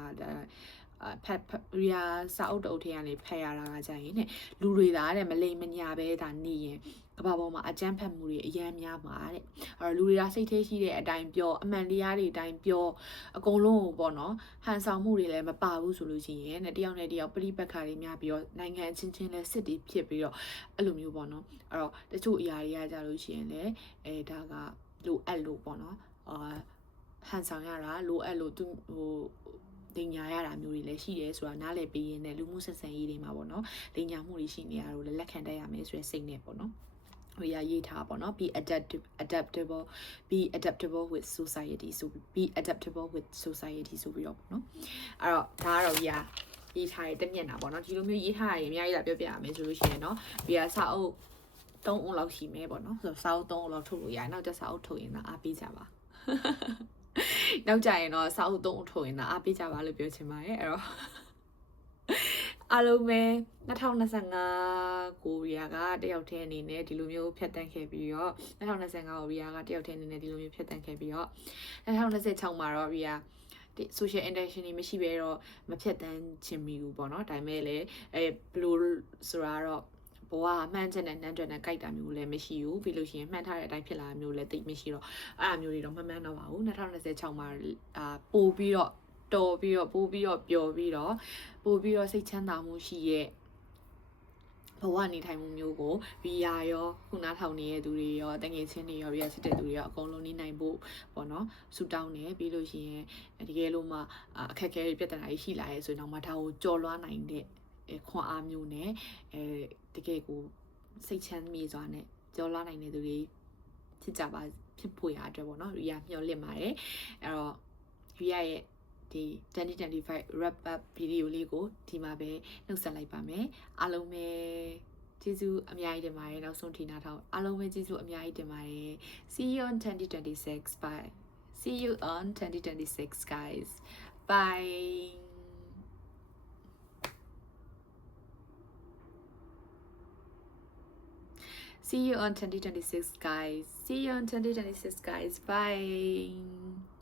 ဖတ်ရီယာစာအုပ်တအုပ်ထဲကနေဖတ်ရတာကကြရင်တဲ့လူတွေသားတဲ့မလိမ်မညာပဲဒါနေရင်ကဘာပေါ်မှာအကြမ်းဖက်မှုတွေအများများမှာတဲ့အဲ့တော့လူတွေကစိတ်ထဲရှိတဲ့အတိုင်းပြောအမှန်တရားတွေအတိုင်းပြောအကုန်လုံးကိုပေါ့နော်ဟန်ဆောင်မှုတွေလည်းမပါဘူးဆိုလို့ရှိရင်တဲ့တယောက်နဲ့တယောက်ပြိပက္ခတွေများပြီးတော့နိုင်ငံချင်းချင်းလည်းစစ်တီးဖြစ်ပြီးတော့အဲ့လိုမျိုးပေါ့နော်အဲ့တော့တချို့အရာတွေကကြလို့ရှိရင်လည်းဒါကလိုအပ်လို့ပေါ့နော်ဟန်ဆောင်ရတာလိုအပ်လို့သူဟိုလိန်ညာရတာမျိုးတွေလည်းရှိတယ်ဆိုတာနားလည်ပြီးရင်လည်းလူမှုဆက်ဆံရေးတွေမှာပေါ့နော်လိန်ညာမှုတွေရှိနေရတော့လည်းလက်ခံတတ်ရမယ်ဆိုတဲ့စိတ်နဲ့ပေါ့နော်ဟိုရရေးထားပေါ့နော် be adaptable with society so be adaptable with society ဆိုပြီးတော့ပေါ့နော်အဲ့တော့ဒါကတော့ရေးထားတဲ့မျက်နှာပေါ့နော်ဒီလိုမျိုးရေးထားရရင်အများကြီးလာပြောပြရမယ်ဆိုလို့ရှိရင်เนาะဒီကစာအုပ်3အုပ်လောက်ရှိမယ်ပေါ့နော်ဆိုတော့စာအုပ်3အုပ်လောက်ထုတ်လို့ရတယ်နောက်ကျစာအုပ်ထုတ်ရင်တော့အားပေးကြပါနောက်ကြရင်တော့စာအုပ်3အုပ်ထုတ်ရင်တော့အားပေးကြပါလို့ပြောချင်ပါတယ်အဲ့တော့အားလုံးပဲ2025ကိုရီးယားကတယောက်တည်းအနေနဲ့ဒီလိုမျိုးဖြတ်တန်းခဲ့ပြီးတော့2025ကိုရီးယားကတယောက်တည်းအနေနဲ့ဒီလိုမျိုးဖြတ်တန်းခဲ့ပြီးတော့2026မှာတော့ရီးယားဒီ social interaction တွေမရှိဘဲတော့မဖြတ်တန်းချင်မိဘူးပေါ့နော်ဒါပေမဲ့လည်းဘလို့ဆိုတာတော့ဘဝမှန်းချက်နဲ့နှမ်းတွက်နဲ့ကြိုက်တာမျိုးလည်းမရှိဘူးပြီးလို့ရှိရင်မှန်းထားတဲ့အတိုင်းဖြစ်လာမျိုးလည်းတိတ်မရှိတော့အဲ့အမျိုးတွေတော့မှန်းတော့ပါဘူး2026မှာပို့ပြီးတော့တော်ပြီးတော့ပို့ပြီးတော့ပျော်ပြီးတော့ပို့ပြီးတော့စိတ်ချမ်းသာမှုရှိရဲ့ဘ ဘဝနေထိုင်မှုမျိုးကို VR ရောခုနားထောင်နေတဲ့သူတွေရောတငယ်ချင်းတွေရော VR စစ်တဲ့သူတွေရောအကုန်လုံးနေနိုင်ဖို့ပေါ့နော်ဆူတောင်းတယ်ပြီးလို့ရှိရင်တကယ်လို့မှအခက်အခဲတွေပြဿနာတွေရှိလာရဲဆိုရင်တော့မှဒါကိုကြော်လွှားနိုင်တဲ့ခွန်အားမျိုးနဲ့တကယ်ကိုစိတ်ချမ်းမြေစွာနဲ့ကြော်လွှားနိုင်တဲ့သူတွေဖြစ်ကြပါဖြစ်ဖို့ရအတွက်ပေါ့နော် VR မျှော်လင့်ပါတယ်အဲ့တော့ VR ရဲ့ဒီ2025 wrap up video လေးကိုဒီမှာပဲနှုတ်ဆက်လိုက်ပါမယ်အားလုံးပဲကျေးဇူးအများကြီးတင်ပါတယ်နောက်ဆုံးထိနာထောင်အားလုံးပဲကျေးဇူးအများကြီးတင်ပါတယ် see you on 2026 bye see you on 2026 guys bye see you on 2026 guys see you on 2026 guys bye